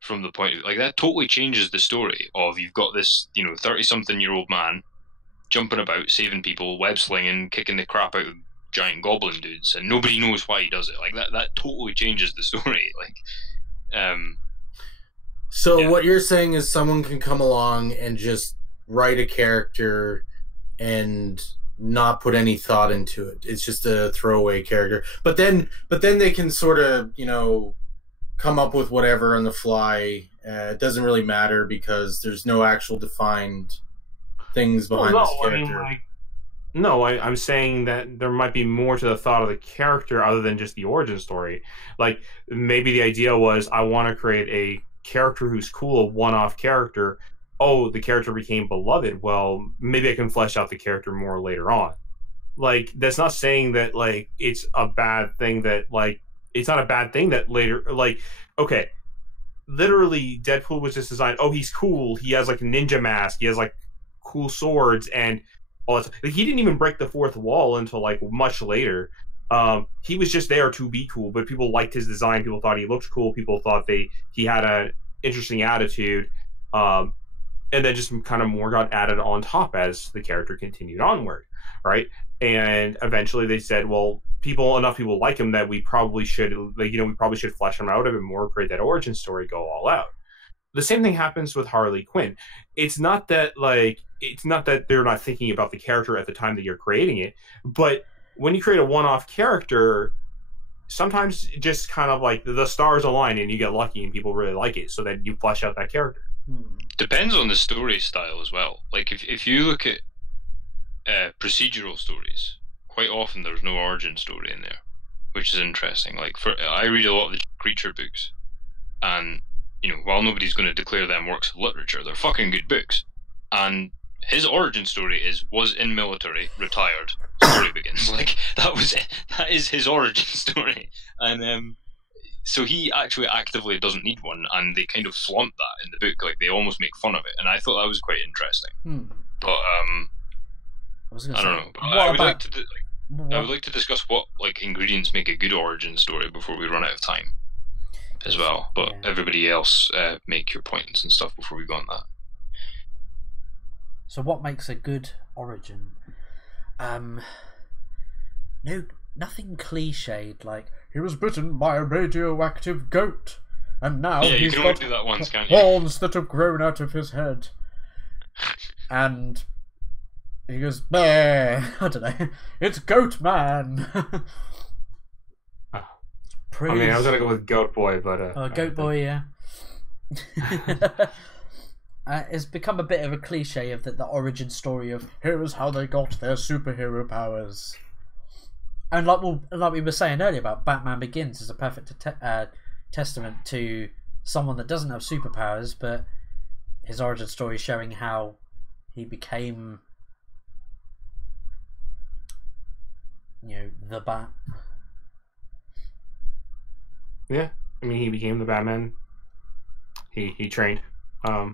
from the point of like that totally changes the story of you've got this, you know, 30-something-year-old man jumping about, saving people, web slinging, kicking the crap out of giant goblin dudes, and nobody knows why he does it. Like that totally changes the story. Like, So yeah. what you're saying is someone can come along and just write a character and not put any thought into it. It's just a throwaway character. But then they can sort of, you know, come up with whatever on the fly. It doesn't really matter because there's no actual defined things behind this character. I'm saying that there might be more to the thought of the character other than just the origin story. Like, maybe the idea was, I want to create a character who's cool, a one-off character. Oh, the character became beloved. Well, maybe I can flesh out the character more later on. Like, that's not saying that, like, it's a bad thing that, like, it's not a bad thing that later, like, okay, literally, Deadpool was just designed, oh, he's cool, he has, like, a ninja mask, he has, like, cool swords, and all that. Like, he didn't even break the fourth wall until, like, much later. He was just there to be cool, but people liked his design, people thought he looked cool, people thought he had an interesting attitude, and then just kind of more got added on top as the character continued onward, right? And eventually they said, well, enough people like him that we probably should, like, you know, we probably should flesh him out a bit more, create that origin story, go all out. The same thing happens with Harley Quinn. It's not that they're not thinking about the character at the time that you're creating it, but when you create a one-off character, sometimes just kind of like the stars align and you get lucky and people really like it, so that you flesh out that character. Depends on the story style as well. Like if you look at procedural stories, quite often there's no origin story in there, which is interesting. Like I read a lot of the Creature books, and you know, while nobody's going to declare them works of literature, they're fucking good books. And his origin story was in military, retired, story begins. Like that is his origin story, and so he actually actively doesn't need one, and they kind of flaunt that in the book. Like they almost make fun of it, and I thought that was quite interesting. But I don't know. But I would like to discuss what like ingredients make a good origin story before we run out of time, as well. But everybody else, make your points and stuff before we go on that. So what makes a good origin? Nothing cliched, like he was bitten by a radioactive goat, and now he's can got only do that once, can't you? horns that have grown out of his head. And he goes, "Bah!" I don't know. It's Goat Man. I mean, I was gonna go with Goat Boy, but Goat Boy, yeah. It's become a bit of a cliche of the origin story of here is how they got their superhero powers. And like we were saying earlier about Batman Begins is a perfect testament to someone that doesn't have superpowers, but his origin story showing how he became, you know, the Bat. Yeah, I mean, he became the Batman. He trained. Yeah.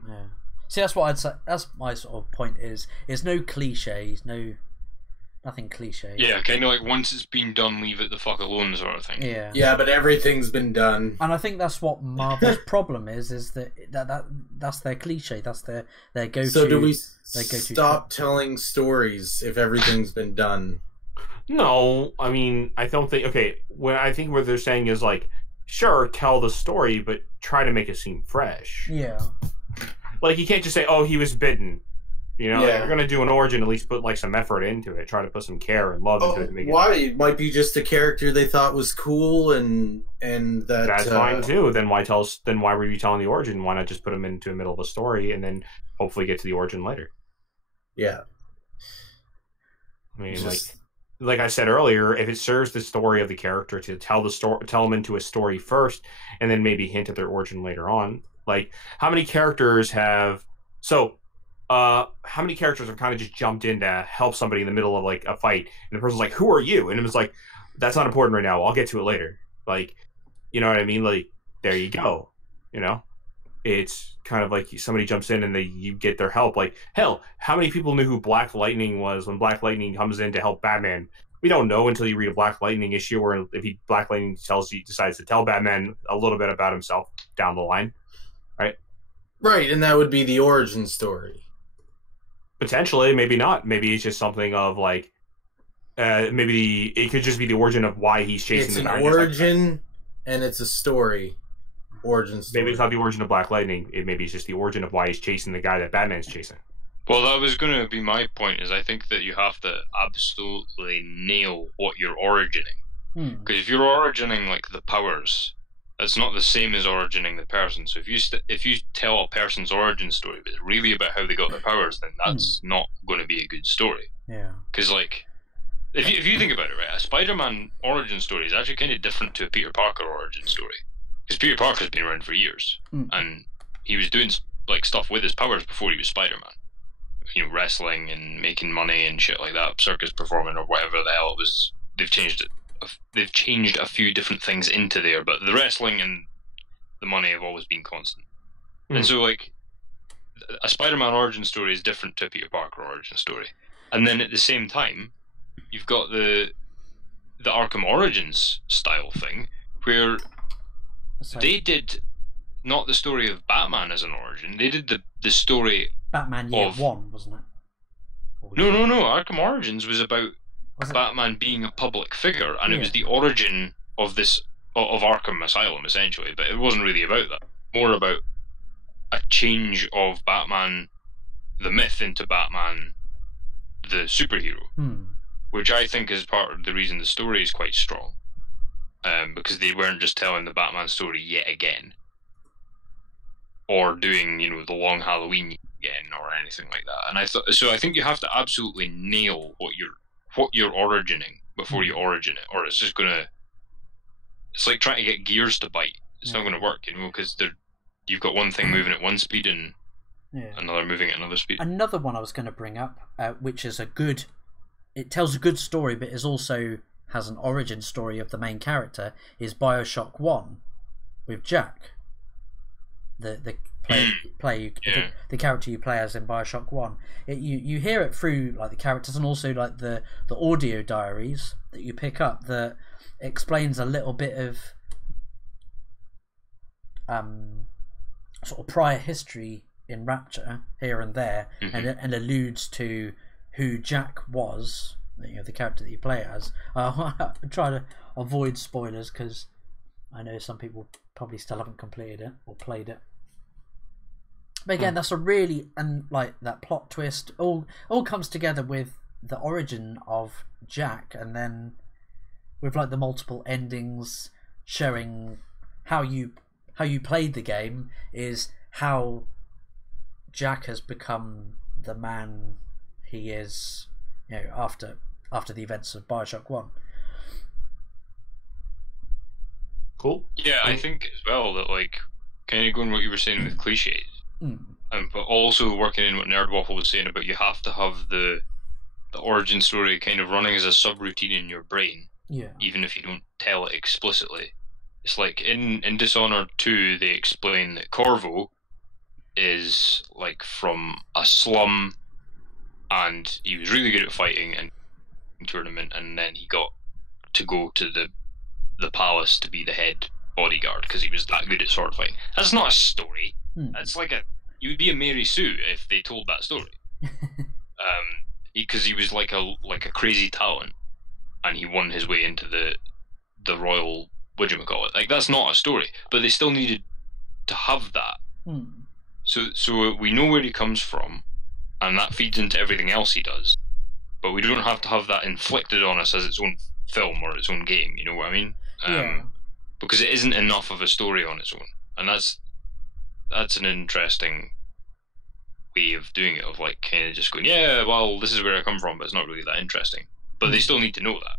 See, that's what I'd say. That's my sort of point. Is no cliches, nothing cliche. Yeah, kind of like once it's been done, leave it the fuck alone, sort of thing. Yeah. Yeah, but everything's been done. And I think that's what Marvel's problem is that's their cliche. That's their go-to. So do we stop telling stories if everything's been done? No, I mean, I don't think. Okay, I think what they're saying is like, sure, tell the story, but try to make it seem fresh. Yeah. Like, you can't just say, "Oh, he was bitten." You know, Yeah. if you're gonna do an origin, at least put like some effort into it. Try to put some care and love into it. To make Why? It might be just a character they thought was cool, and that that's fine too. Then why tell us? Then why were you telling the origin? Why not just put him into the middle of a story and then hopefully get to the origin later? Yeah. I mean, Just- like I said earlier, if it serves the story of the character to tell them into a story first, and then maybe hint at their origin later on. Like, how many characters have how many characters have kind of just jumped in to help somebody in the middle of like a fight, and the person's like, "Who are you?" And it was like, "That's not important right now. I'll get to it later." Like, you know what I mean? Like, there you go. You know, it's kind of like somebody jumps in and you get their help. Like, hell, how many people knew who Black Lightning was when Black Lightning comes in to help Batman? We don't know until you read a Black Lightning issue, or if Black Lightning decides to tell Batman a little bit about himself down the line, right? Right, and that would be the origin story. Potentially, maybe not. Maybe it's just something of like, maybe it could just be the origin of why he's chasing It's the guy. an origin, and it's a story. Origin story. Maybe it's not the origin of Black Lightning. Maybe it's just the origin of why he's chasing the guy that Batman's chasing. Well, that was going to be my point. Is I think that you have to absolutely nail what you're origining. Because if you're origining like the powers, it's not the same as origining the person. So if you tell a person's origin story, but it's really about how they got their powers, then that's not going to be a good story. Yeah. Because like, if you think about it, right, a Spider-Man origin story is actually kind of different to a Peter Parker origin story. Because Peter Parker's been around for years, and he was doing like stuff with his powers before he was Spider-Man. You know, wrestling and making money and shit like that, circus performing or whatever the hell it was. They've changed a few different things into there, but the wrestling and the money have always been constant. And so, like, a Spider-Man origin story is different to a Peter Parker origin story. And then at the same time, you've got the Arkham Origins style thing, where they did not the story of Batman as an origin. They did the story Batman Year One, wasn't it? No. Arkham Origins was about Batman being a public figure, and it was the origin of Arkham Asylum, essentially. But it wasn't really about that. More about a change of Batman, the myth, into Batman, the superhero, which I think is part of the reason the story is quite strong. Because they weren't just telling the Batman story yet again, or doing, you know, the long Halloween again, or anything like that. And I think you have to absolutely nail what you're origining before you origin it, or it's just gonna. It's like trying to get gears to bite. It's not going to work, you know, because you've got one thing moving at one speed and another moving at another speed. Another one I was going to bring up, which is it tells a good story, but is also has an origin story of the main character, is BioShock 1 with Jack, the character you play as in BioShock 1. You hear it through like the characters, and also like the audio diaries that you pick up that explains a little bit of sort of prior history in Rapture here and there, and alludes to who Jack was, you know, the character that you play as. I try to avoid spoilers because I know some people probably still haven't completed it or played it. But again, that's a really, and like that plot twist all comes together with the origin of Jack, and then with like the multiple endings showing how you played the game is how Jack has become the man he is, you know, after the events of BioShock 1. Cool. Yeah, I think as well that, like, kind of going what you were saying with cliches, but also working in what Nerd Waffle was saying about you have to have the origin story kind of running as a subroutine in your brain, even if you don't tell it explicitly. It's like in Dishonored 2, they explain that Corvo is like from a slum, and he was really good at fighting and tournament, and then he got to go to the palace to be the head bodyguard because he was that good at sword fighting. That's not a story. That's like you would be a Mary Sue if they told that story. Because he was like a crazy talent, and he won his way into the royal whatchamacallit. Like, that's not a story, but they still needed to have that. So we know where he comes from, and that feeds into everything else he does. But we don't have to have that inflicted on us as its own film or its own game. You know what I mean? Yeah. Because it isn't enough of a story on its own, and that's an interesting way of doing it. Of like kind of just going, yeah, well, this is where I come from, but it's not really that interesting. But they still need to know that.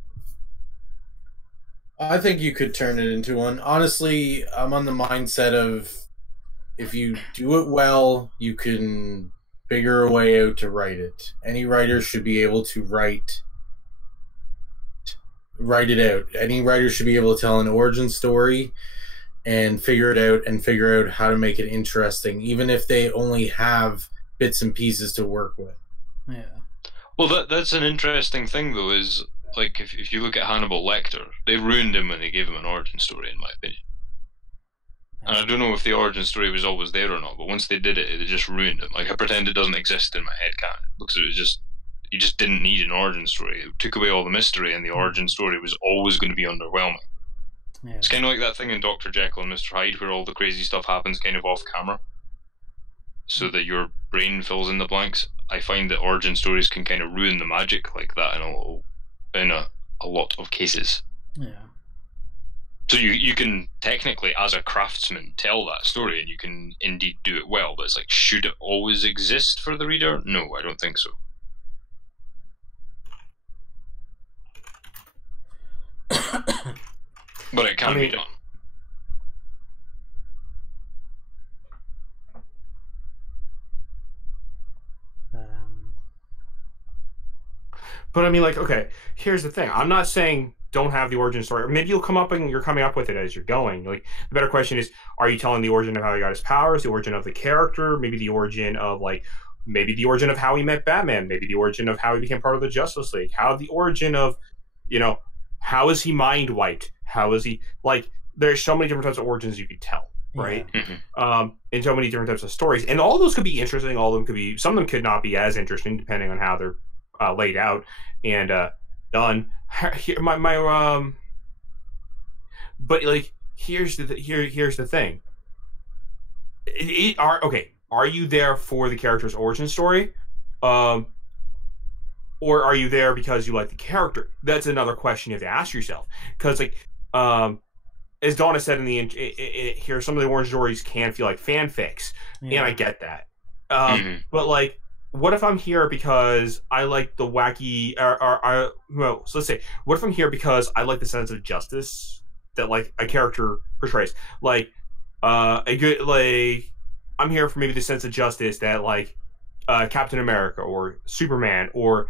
I think you could turn it into one. Honestly, I'm on the mindset of if you do it well, you can figure a way out to write it. Any writer should be able to write it out. Any writer should be able to tell an origin story and figure it out and figure out how to make it interesting, even if they only have bits and pieces to work with. Yeah. Well, that's an interesting thing, though, is like if you look at Hannibal Lecter, they ruined him when they gave him an origin story, in my opinion. And I don't know if the origin story was always there or not, but once they did it, they just ruined him. Like, I pretend it doesn't exist in my head canon, because it was just, you just didn't need an origin story. It took away all the mystery, and the origin story was always going to be underwhelming. Yeah. It's kind of like that thing in Dr. Jekyll and Mr. Hyde, where all the crazy stuff happens kind of off camera, so that your brain fills in the blanks. I find that origin stories can kind of ruin the magic like that in a lot of cases. Yeah. So you can technically, as a craftsman, tell that story, and you can indeed do it well, but it's like, should it always exist for the reader? No, I don't think so. But it can be done. But I mean, like, okay, here's the thing. I'm not saying don't have the origin story. Or maybe you'll come up and you're coming up with it as you're going. Like, the better question is, are you telling the origin of how he got his powers, the origin of the character, maybe the origin of, like, maybe the origin of how he met Batman, maybe the origin of how he became part of the Justice League, how the origin of, you know, how is he mind wiped? How is he, like, there's so many different types of origins you could tell, right? Yeah. And so many different types of stories. And all those could be interesting. All of them could be, some of them could not be as interesting depending on how they're laid out and done. But like, here's the thing. Are you there for the character's origin story, or are you there because you like the character? That's another question you have to ask yourself. Because like, as Donna said in the here, some of the origin stories can feel like fanfics, and I get that. But like, what if I'm here because I like the wacky, well, so let's say, what if I'm here because I like the sense of justice that like a character portrays? Like, a good, like, I'm here for maybe the sense of justice that like Captain America or Superman or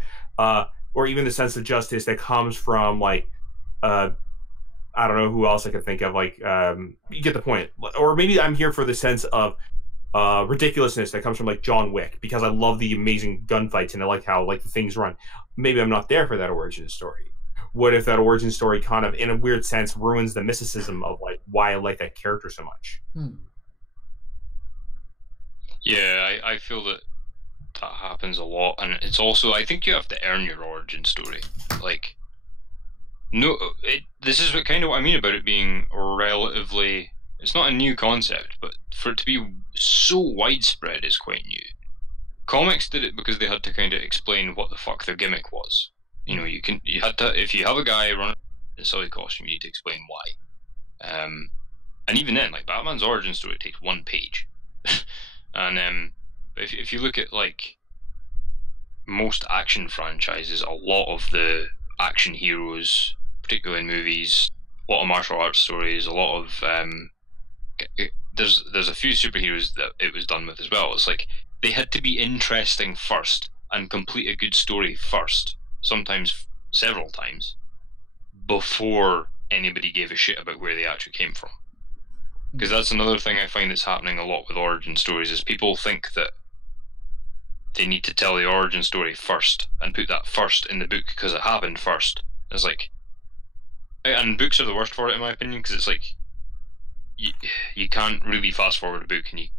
even the sense of justice that comes from like I don't know who else I could think of, like you get the point. Or maybe I'm here for the sense of ridiculousness that comes from like John Wick because I love the amazing gunfights and I like how like the things run. Maybe I'm not there for that origin story. What if that origin story kind of in a weird sense ruins the mysticism of like why I like that character so much? Yeah, I feel that happens a lot, and it's also, I think you have to earn your origin story. Like, no, this is what I mean about it being relatively, it's not a new concept, but for it to be so widespread is quite new. Comics did it because they had to kind of explain what the fuck their gimmick was. You know, you had to, if you have a guy running a silly costume, you need to explain why. And even then, like, Batman's origin story takes 1 page. And if you look at like most action franchises, a lot of the action heroes, particularly in movies, a lot of martial arts stories, a lot of there's a few superheroes that it was done with as well. It's like they had to be interesting first and complete a good story first, sometimes several times, before anybody gave a shit about where they actually came from. Because that's another thing I find that's happening a lot with origin stories, is people think that they need to tell the origin story first and put that first in the book because it happened first. It's like, and books are the worst for it in my opinion, because it's like you can't really fast forward a book, and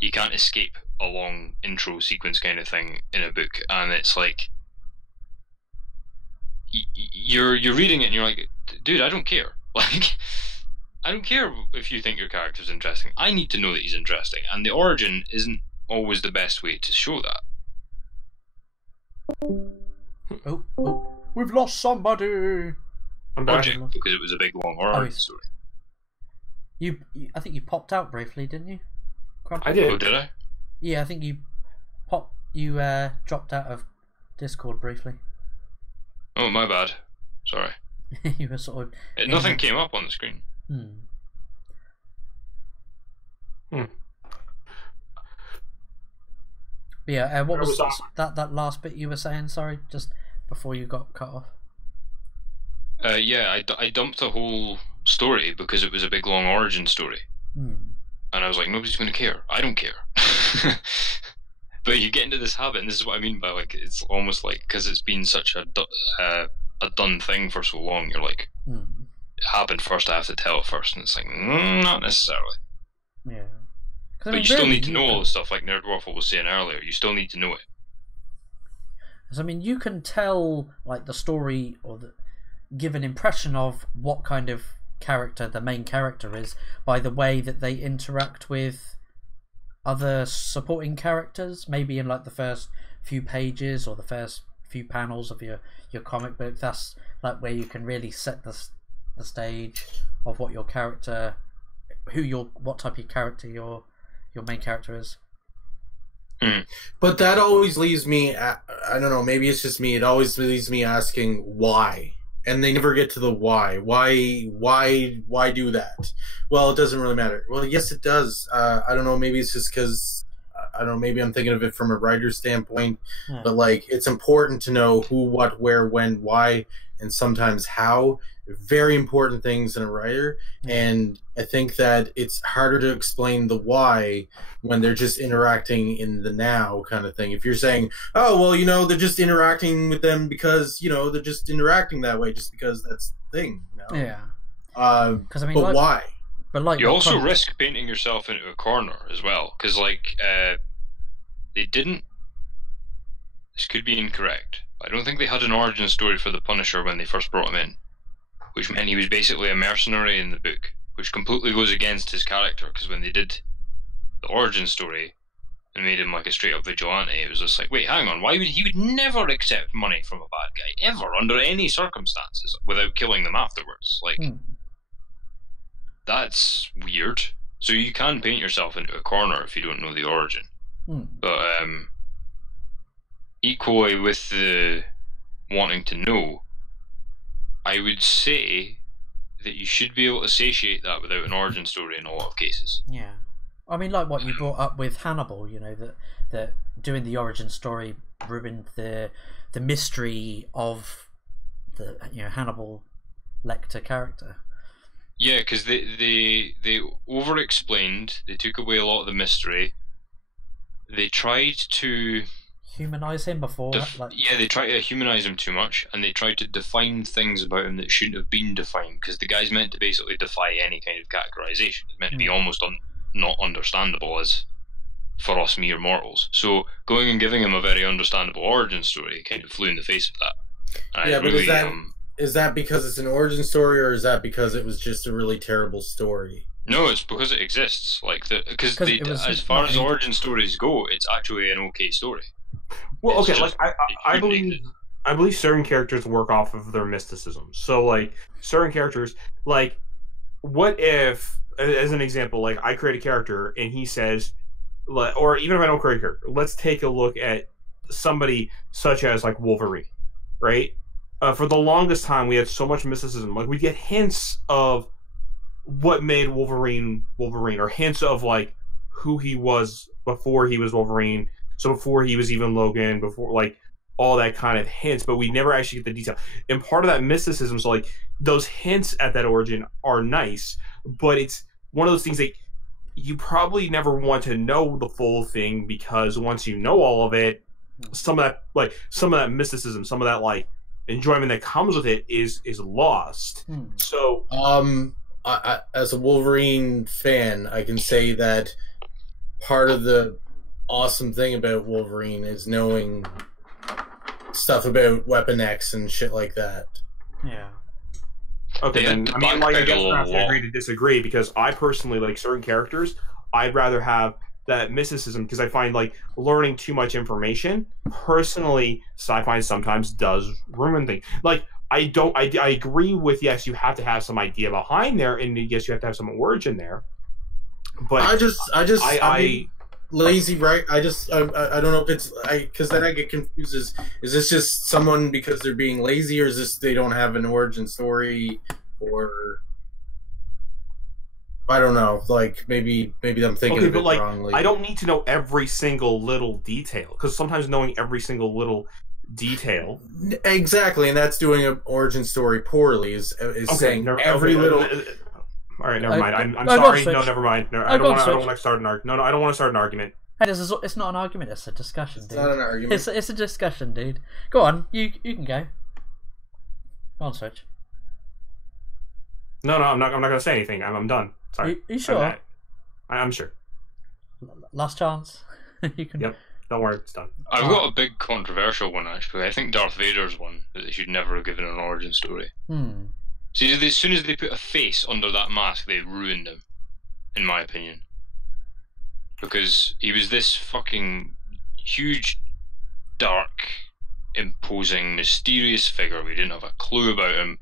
you can't escape a long intro sequence kind of thing in a book, and it's like you're reading it and you're like, dude, I don't care. Like, I don't care if you think your character's interesting. I need to know that he's interesting, and the origin isn't always the best way to show that. Oh, we've lost somebody. I'm back. Project, because it was a big long origin story. I think you popped out briefly, didn't you? Crumple? I did. Oh, did I? Yeah, I think you dropped out of Discord briefly. Oh, my bad. Sorry. You were sort of... Nothing came up on the screen. Yeah, what was that last bit you were saying? Sorry, just before you got cut off. Yeah, I dumped the whole story because it was a big long origin story. And I was like, nobody's going to care. I don't care. But you get into this habit, and this is what I mean by, like, it's almost like, because it's been such a done thing for so long, you're like, it happened first, I have to tell it first, and it's like, not necessarily. Yeah. But you still need to know all the stuff, like Nerdwaffle was saying earlier, you still need to know it. Because, I mean, you can tell, like, the story, or give an impression of what kind of character the main character is by the way that they interact with other supporting characters, maybe in like the first few pages or the first few panels of your comic book. That's like where you can really set the stage of what your character, what type of character your main character is. But that always leaves me, I don't know, maybe it's just me, it always leaves me asking why. And they never get to the why. Why do that? Well, it doesn't really matter. Well, yes, it does. I don't know. Maybe it's just because, I don't know, maybe I'm thinking of it from a writer's standpoint. But, like, it's important to know who, what, where, when, why, and sometimes how. Very important things in a writer. And I think that it's harder to explain the why when they're just interacting in the now kind of thing. If you're saying, oh, well, you know, they're just interacting with them because, you know, they're just interacting that way just because that's the thing. You know? Yeah. I mean, but why? But like, you also risk painting yourself into a corner as well, because, like, they didn't. This could be incorrect. I don't think they had an origin story for the Punisher when they first brought him in, which meant he was basically a mercenary in the book, which completely goes against his character, because when they did the origin story and made him like a straight up vigilante, it was just like, wait, hang on, why would he never accept money from a bad guy, ever, under any circumstances, without killing them afterwards? Like, that's weird. So you can paint yourself into a corner if you don't know the origin. But equally with the wanting to know, I would say that you should be able to satiate that without an origin story in a lot of cases. Yeah. I mean, like what you brought up with Hannibal, you know, that doing the origin story ruined the mystery of the, you know, Hannibal Lecter character. Yeah, because they over-explained, they took away a lot of the mystery. They tried to humanize him before. They tried to humanize him too much, and they tried to define things about him that shouldn't have been defined, because the guy's meant to basically defy any kind of categorization. He's meant to be almost not understandable as for us mere mortals. So going and giving him a very understandable origin story kind of flew in the face of that. And but is that because it's an origin story, or is that because it was just a really terrible story? No, it's because it exists. Like, because as far as origin stories go, it's actually an okay story. Well, okay, like I believe certain characters work off of their mysticism. So, like, certain characters, like, what if, as an example, like, I create a character and he says, or even if I don't create a character, let's take a look at somebody such as, like, Wolverine, right? For the longest time, we had so much mysticism. Like, we get hints of what made Wolverine, or hints of, like, who he was before he was Wolverine. So before he was even Logan, before, like, all that kind of hints, but we never actually get the detail. And part of that mysticism, so, like, those hints at that origin are nice, but it's one of those things that you probably never want to know the full thing, because once you know all of it, some of that mysticism, some of that, like, enjoyment that comes with it is lost. So, I, as a Wolverine fan, I can say that part of the awesome thing about Wolverine is knowing stuff about Weapon X and shit like that. Yeah. Okay, They then had to I mean, like, I guess backpedal we'll have a to lot. agree to disagree, because I personally like certain characters. I'd rather have that mysticism, because I find like learning too much information. Personally, sci-fi sometimes does ruin things. Like I don't, I agree with, yes, you have to have some idea behind there, and yes, you have to have some origin there. But I mean, lazy, right? I don't know if it's because then I get confused. Is this just someone because they're being lazy, or is this they don't have an origin story, or I don't know. Like maybe I'm thinking okay, of but it like wrongly. I don't need to know every single little detail, because sometimes knowing every single little detail Exactly, and that's doing an origin story poorly. Is saying every little. All right, never mind. I'm I've sorry. got No, switch. never mind. No, I've got I don't switch. want to start an argument. No, I don't want to start an argument. Hey, it's not an argument. It's a discussion, It's dude. not an argument. It's a discussion, dude. Go on, you can go. Go on, switch. No, I'm not going to say anything. I'm done. Sorry. You sure? I'm sure. Last chance. You can. Yep. Don't worry, it's done. I've got a big controversial one actually. I think Darth Vader's one that they should never have given an origin story. See, as soon as they put a face under that mask, they ruined him, in my opinion. Because he was this fucking huge, dark, imposing, mysterious figure. We didn't have a clue about him,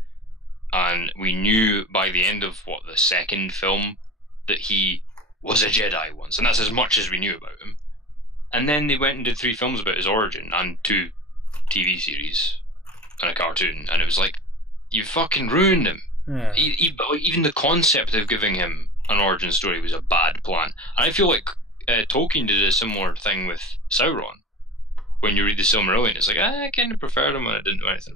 and we knew by the end of the second film that he was a Jedi once, and that's as much as we knew about him. And then they went and did 3 films about his origin and 2 TV series and a cartoon, and it was like, you fucking ruined him. Yeah. Even the concept of giving him an origin story was a bad plan. And I feel like Tolkien did a similar thing with Sauron. When you read the Silmarillion, it's like, I kind of preferred him when I didn't know anything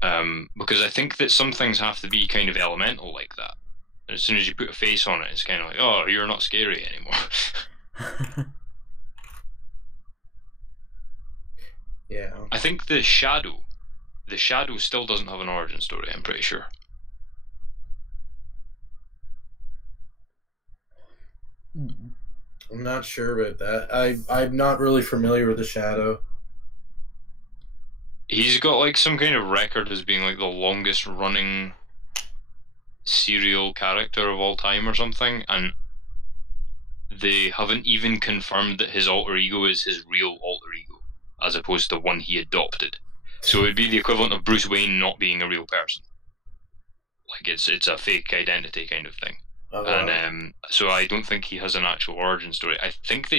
about him. Because I think that some things have to be kind of elemental like that. And as soon as you put a face on it, it's kind of like, oh, you're not scary anymore. Yeah. I think the Shadow still doesn't have an origin story, I'm pretty sure. I'm not sure about that. I'm not really familiar with the Shadow. He's got like some kind of record as being like the longest running serial character of all time or something, and they haven't even confirmed that his alter ego is his real alter ego, as opposed to one he adopted. So it'd be the equivalent of Bruce Wayne not being a real person. Like it's a fake identity kind of thing. And so I don't think he has an actual origin story. I think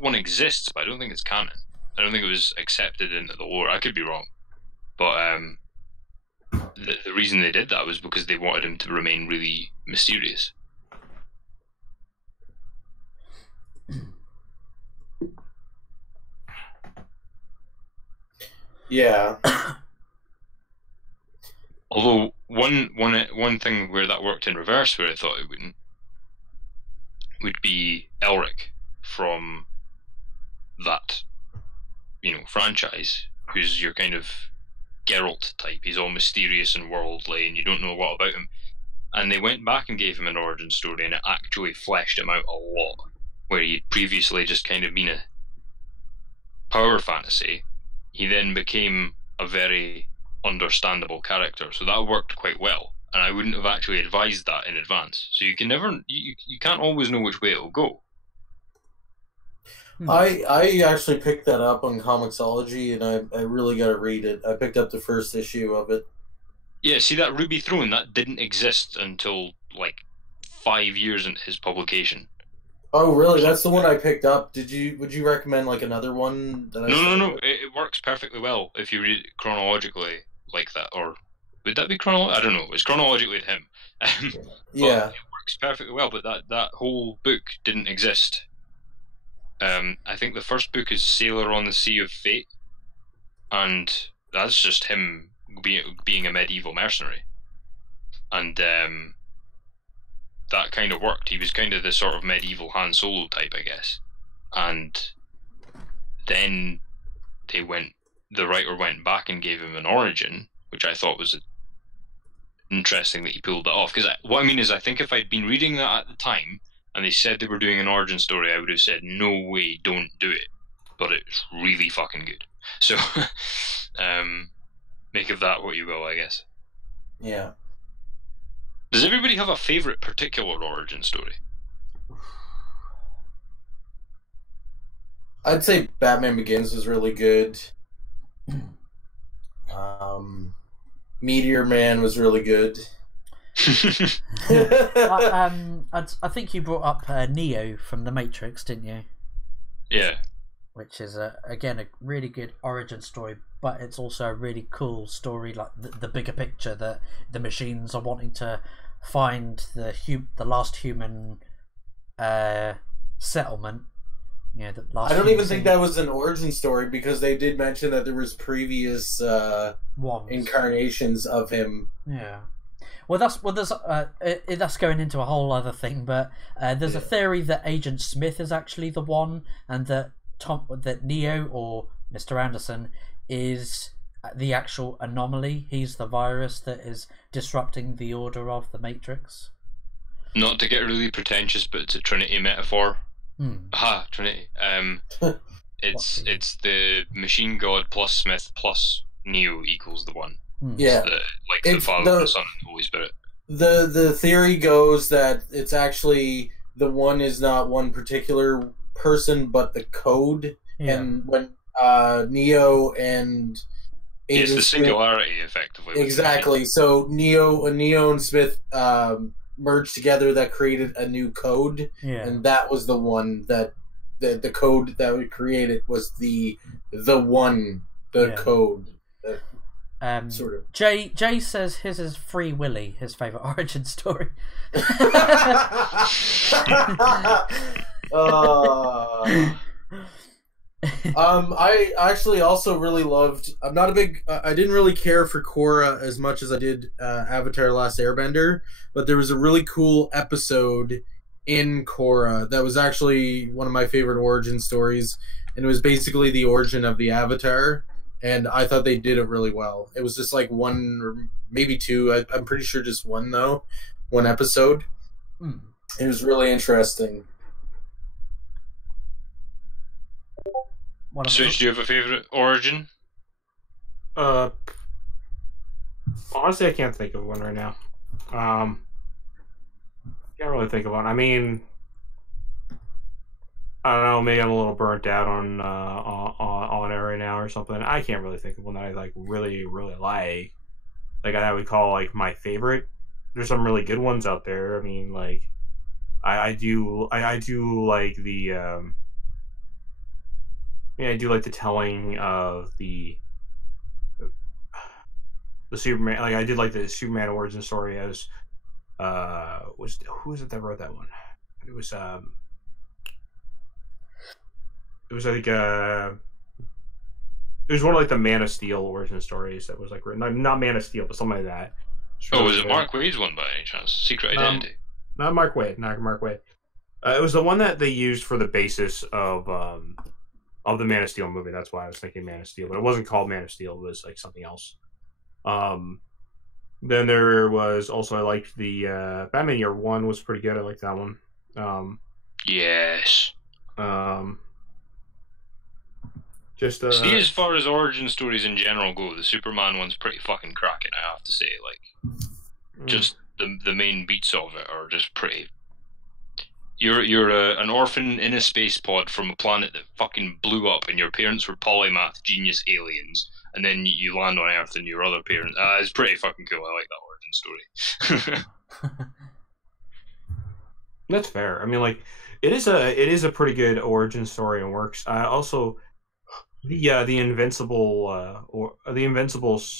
one exists, but I don't think it's canon. I don't think it was accepted into the lore. I could be wrong, but the reason they did that was because they wanted him to remain really mysterious. Yeah. Although one thing where that worked in reverse, where I thought it wouldn't, would be Elric from that, franchise, who's your kind of Geralt type. He's all mysterious and worldly, and you don't know a lot about him. And they went back and gave him an origin story, and it actually fleshed him out a lot, where he'd previously just kind of been a power fantasy. He then became a very understandable character, so that worked quite well. And I wouldn't have actually advised that in advance. So you can never, you can't always know which way it'll go. I actually picked that up on Comixology, and I really got to read it. I picked up the first issue of it. Yeah, see that Ruby Throne, that didn't exist until like 5 years into his publication. Oh, really? That's the one I picked up. Would you recommend like another one? No. It works perfectly well if you read it chronologically like that, or would that be chronological? I don't know. It's chronologically with him. Yeah, it works perfectly well. But that whole book didn't exist. I think the first book is Sailor on the Sea of Fate, and that's just him being a medieval mercenary, and that kind of worked. He was kind of the sort of medieval Han Solo type, I guess. And then the writer went back and gave him an origin, which I thought was interesting that he pulled that off. Because what I mean is, I think if I'd been reading that at the time and they said they were doing an origin story, I would have said, no way, don't do it. But it's really fucking good. So, make of that what you will, I guess. Yeah. Does everybody have a favorite particular origin story? I'd say Batman Begins was really good. Meteor Man was really good. I think you brought up Neo from The Matrix, didn't you? Yeah. Which is again a really good origin story, but it's also a really cool story, like the bigger picture that the machines are wanting to find the last human settlement. Yeah, the last. I don't even think that was an origin story, because they did mention that there was previous incarnations of him. Yeah. Well, that's going into a whole other thing, but there's a theory that Agent Smith is actually the one, and that Neo, or Mr. Anderson, is the actual anomaly. He's the virus that is disrupting the order of the Matrix. Not to get really pretentious, but it's a Trinity metaphor. Aha, Trinity. It's the machine god plus Smith plus Neo equals the one. Yeah, the Father, the Son, and the Holy Spirit. The theory goes that it's actually the one is not one particular person, but the code. Yeah. And when Neo and Agent it's the singularity, effectively. Exactly. So Neo and Smith merged together. That created a new code, and that was the one that the code that we created was the code. Sort of. Jay says his is Free Willy, his favourite origin story. I actually also really loved. I'm not a big. I didn't really care for Korra as much as I did Avatar: Last Airbender, but there was a really cool episode in Korra that was actually one of my favorite origin stories, and it was basically the origin of the Avatar. And I thought they did it really well. It was just like one, or maybe two. I'm pretty sure just one, though. One episode. It was really interesting. Switch, do you have a favorite origin? Honestly, I can't think of one right now. Can't really think of one. I mean, I don't know. Maybe I'm a little burnt out on it right now or something. I can't really think of one that I like really like. Like I would call like my favorite. There's some really good ones out there. I mean, like I do like the I do like the telling of the Superman. Like I did like the Superman origin story as who was it that wrote that one? It was I think it was one of like the Man of Steel origin stories that was like written. Not Man of Steel, but something like that. Was it Mark Waid's one by any chance? Secret Identity? Not Mark Waid. It was the one that they used for the basis of the Man of Steel movie. That's why I was thinking Man of Steel, but it wasn't called Man of Steel. It was like something else. Then there was also I liked the Batman Year One was pretty good. I liked that one. Yes. Just see, as far as origin stories in general go, the Superman one's pretty fucking cracking. I have to say, like, just the main beats of it are just pretty. You're an orphan in a space pod from a planet that fucking blew up, and your parents were polymath genius aliens, and then you land on Earth, and your other parents. It's pretty fucking cool. I like that origin story. That's fair. I mean, like, it is a pretty good origin story and works. Also, the Invincibles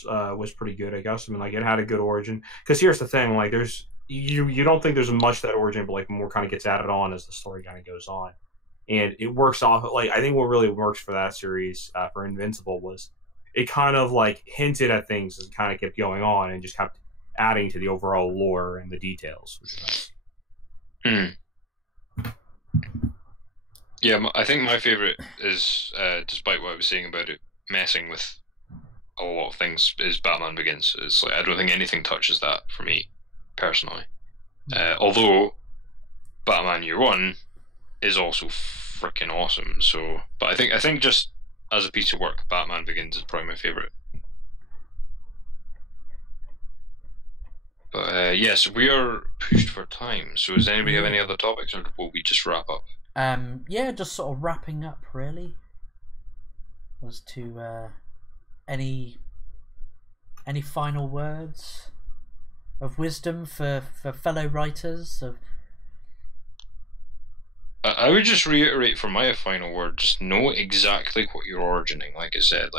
was pretty good, I guess. I mean, like, it had a good origin. Because here's the thing, like, there's you don't think there's much to that origin, but like more kind of gets added on as the story kind of goes on, and it works off. Like, I think what really works for that series for Invincible was it kind of like hinted at things and kind of kept going on and just kept adding to the overall lore and the details, which is nice. Yeah, I think my favorite is, despite what I was saying about it messing with a lot of things, is Batman Begins. It's like I don't think anything touches that for me personally. Although Batman Year One is also freaking awesome. So, but I think just as a piece of work, Batman Begins is probably my favorite. But yes, we are pushed for time. So does anybody have any other topics, or will we just wrap up? Yeah, just sort of wrapping up really. Was to any final words of wisdom for fellow writers of. I would just reiterate for my final word: just know exactly what you're origining. Like I said,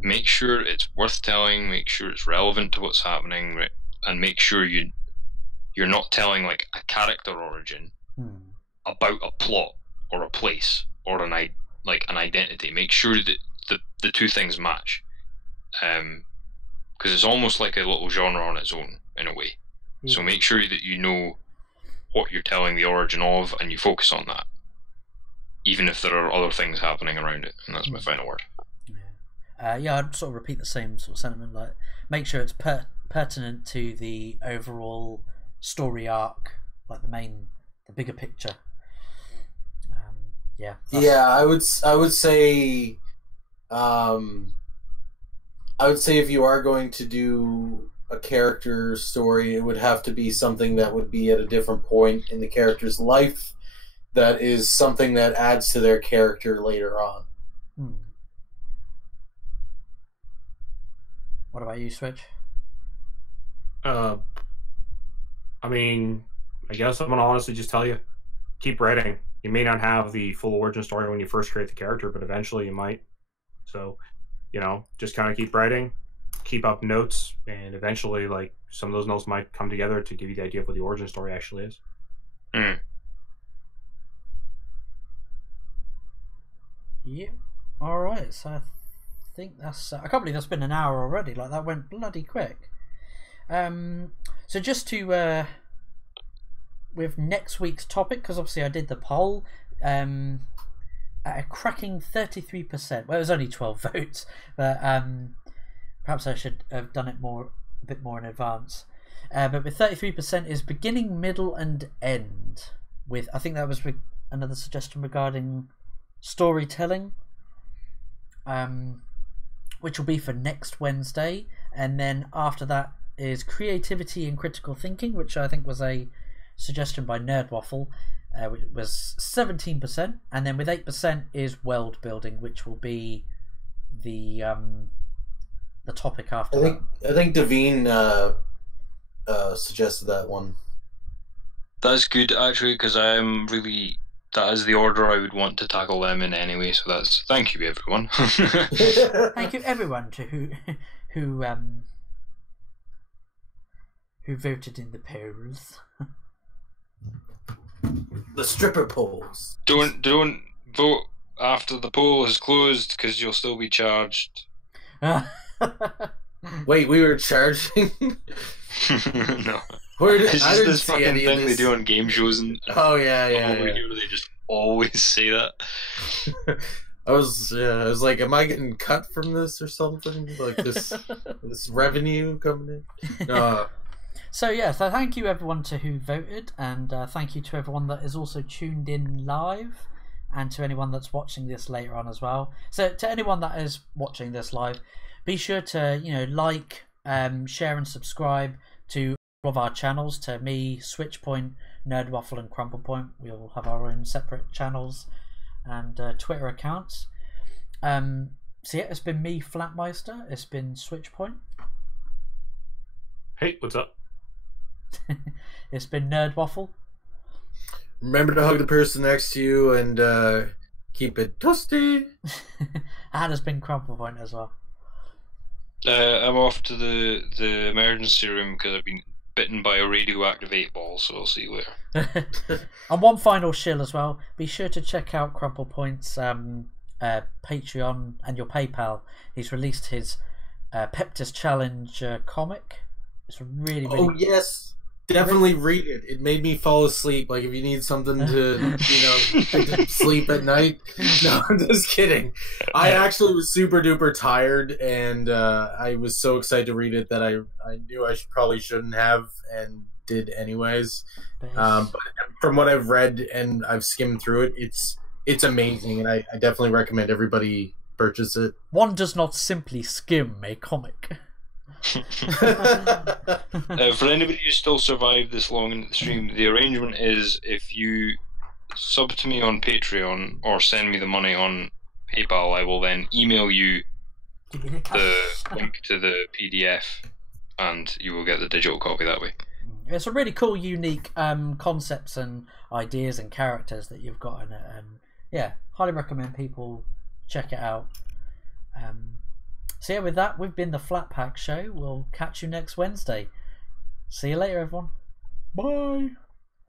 make sure it's worth telling, make sure it's relevant to what's happening, and make sure you're not telling like a character origin about a plot or a place or an identity. Make sure that the two things match, because it's almost like a little genre on its own in a way. Yeah. So make sure that you know what you're telling the origin of, and you focus on that, even if there are other things happening around it. And that's my final word. Yeah, I'd sort of repeat the same sort of sentiment. Like, make sure it's pertinent to the overall story arc, like the bigger picture. Yeah. I would say, if you are going to do a character story, it would have to be something that would be at a different point in the character's life. That is something that adds to their character later on. What about you, Switch? I mean, I guess I'm gonna honestly just tell you, keep writing. You may not have the full origin story when you first create the character, but eventually you might. So, just kind of keep writing, keep up notes, and eventually, like, some of those notes might come together to give you the idea of what the origin story actually is. Yeah. All right. So I think that's. I can't believe that's been an hour already. Like, that went bloody quick. So just to with next week's topic, because obviously I did the poll, at a cracking 33%. Well, it was only 12 votes, but perhaps I should have done it a bit more in advance. But with 33% is beginning, middle, and end. With, I think that was another suggestion regarding storytelling, which will be for next Wednesday, and then after that is creativity and critical thinking, which I think was a suggestion by Nerdwaffle, which was 17%, and then with 8% is world building, which will be the topic after that. I think Devine suggested that one. That's good, actually, because that is the order I would want to tackle them in anyway. So thank you, everyone. Thank you, everyone, to who voted in the polls. The stripper polls. Don't vote after the poll is closed, because you'll still be charged. Wait, we were charging? No. It's just this fucking thing they do on game shows and yeah. They just always say that. I was like, am I getting cut from this or something? Like this revenue coming in? So thank you everyone to who voted, and thank you to everyone that is also tuned in live, and to anyone that's watching this later on as well. So to anyone that is watching this live, be sure to like, share and subscribe to all of our channels, to me, Switchpoint, Nerdwaffle and Crumplepoint. We all have our own separate channels and Twitter accounts. So it's been me, Flatmeister. It's been Switchpoint. Hey, what's up? It's been Nerdwaffle. Remember to hug the person next to you and keep it toasty. And it's been Crumplepoint as well. I'm off to the emergency room because I've been bitten by a radioactive 8-ball, so I'll see you later. And one final shill as well. Be sure to check out Crumplepoint's Patreon and your PayPal. He's released his Peptis Challenge comic. It's really Oh yes, definitely read it. It made me fall asleep. Like, if you need something to to sleep at night. No, I'm just kidding. I actually was super duper tired, and I was so excited to read it that I knew I probably shouldn't have, and did anyways. But from what I've read and I've skimmed through it, it's amazing, and I definitely recommend everybody purchase it. One does not simply skim a comic. For anybody who still survived this long into the stream, the arrangement is if you sub to me on Patreon or send me the money on PayPal, I will then email you Give me the cash. the link to the PDF, and you will get the digital copy that way. It's a really cool, unique concepts and ideas and characters that you've got in it. Yeah, highly recommend people check it out. So yeah, with that, we've been the Flat Pack Show. We'll catch you next Wednesday. See you later, everyone. Bye.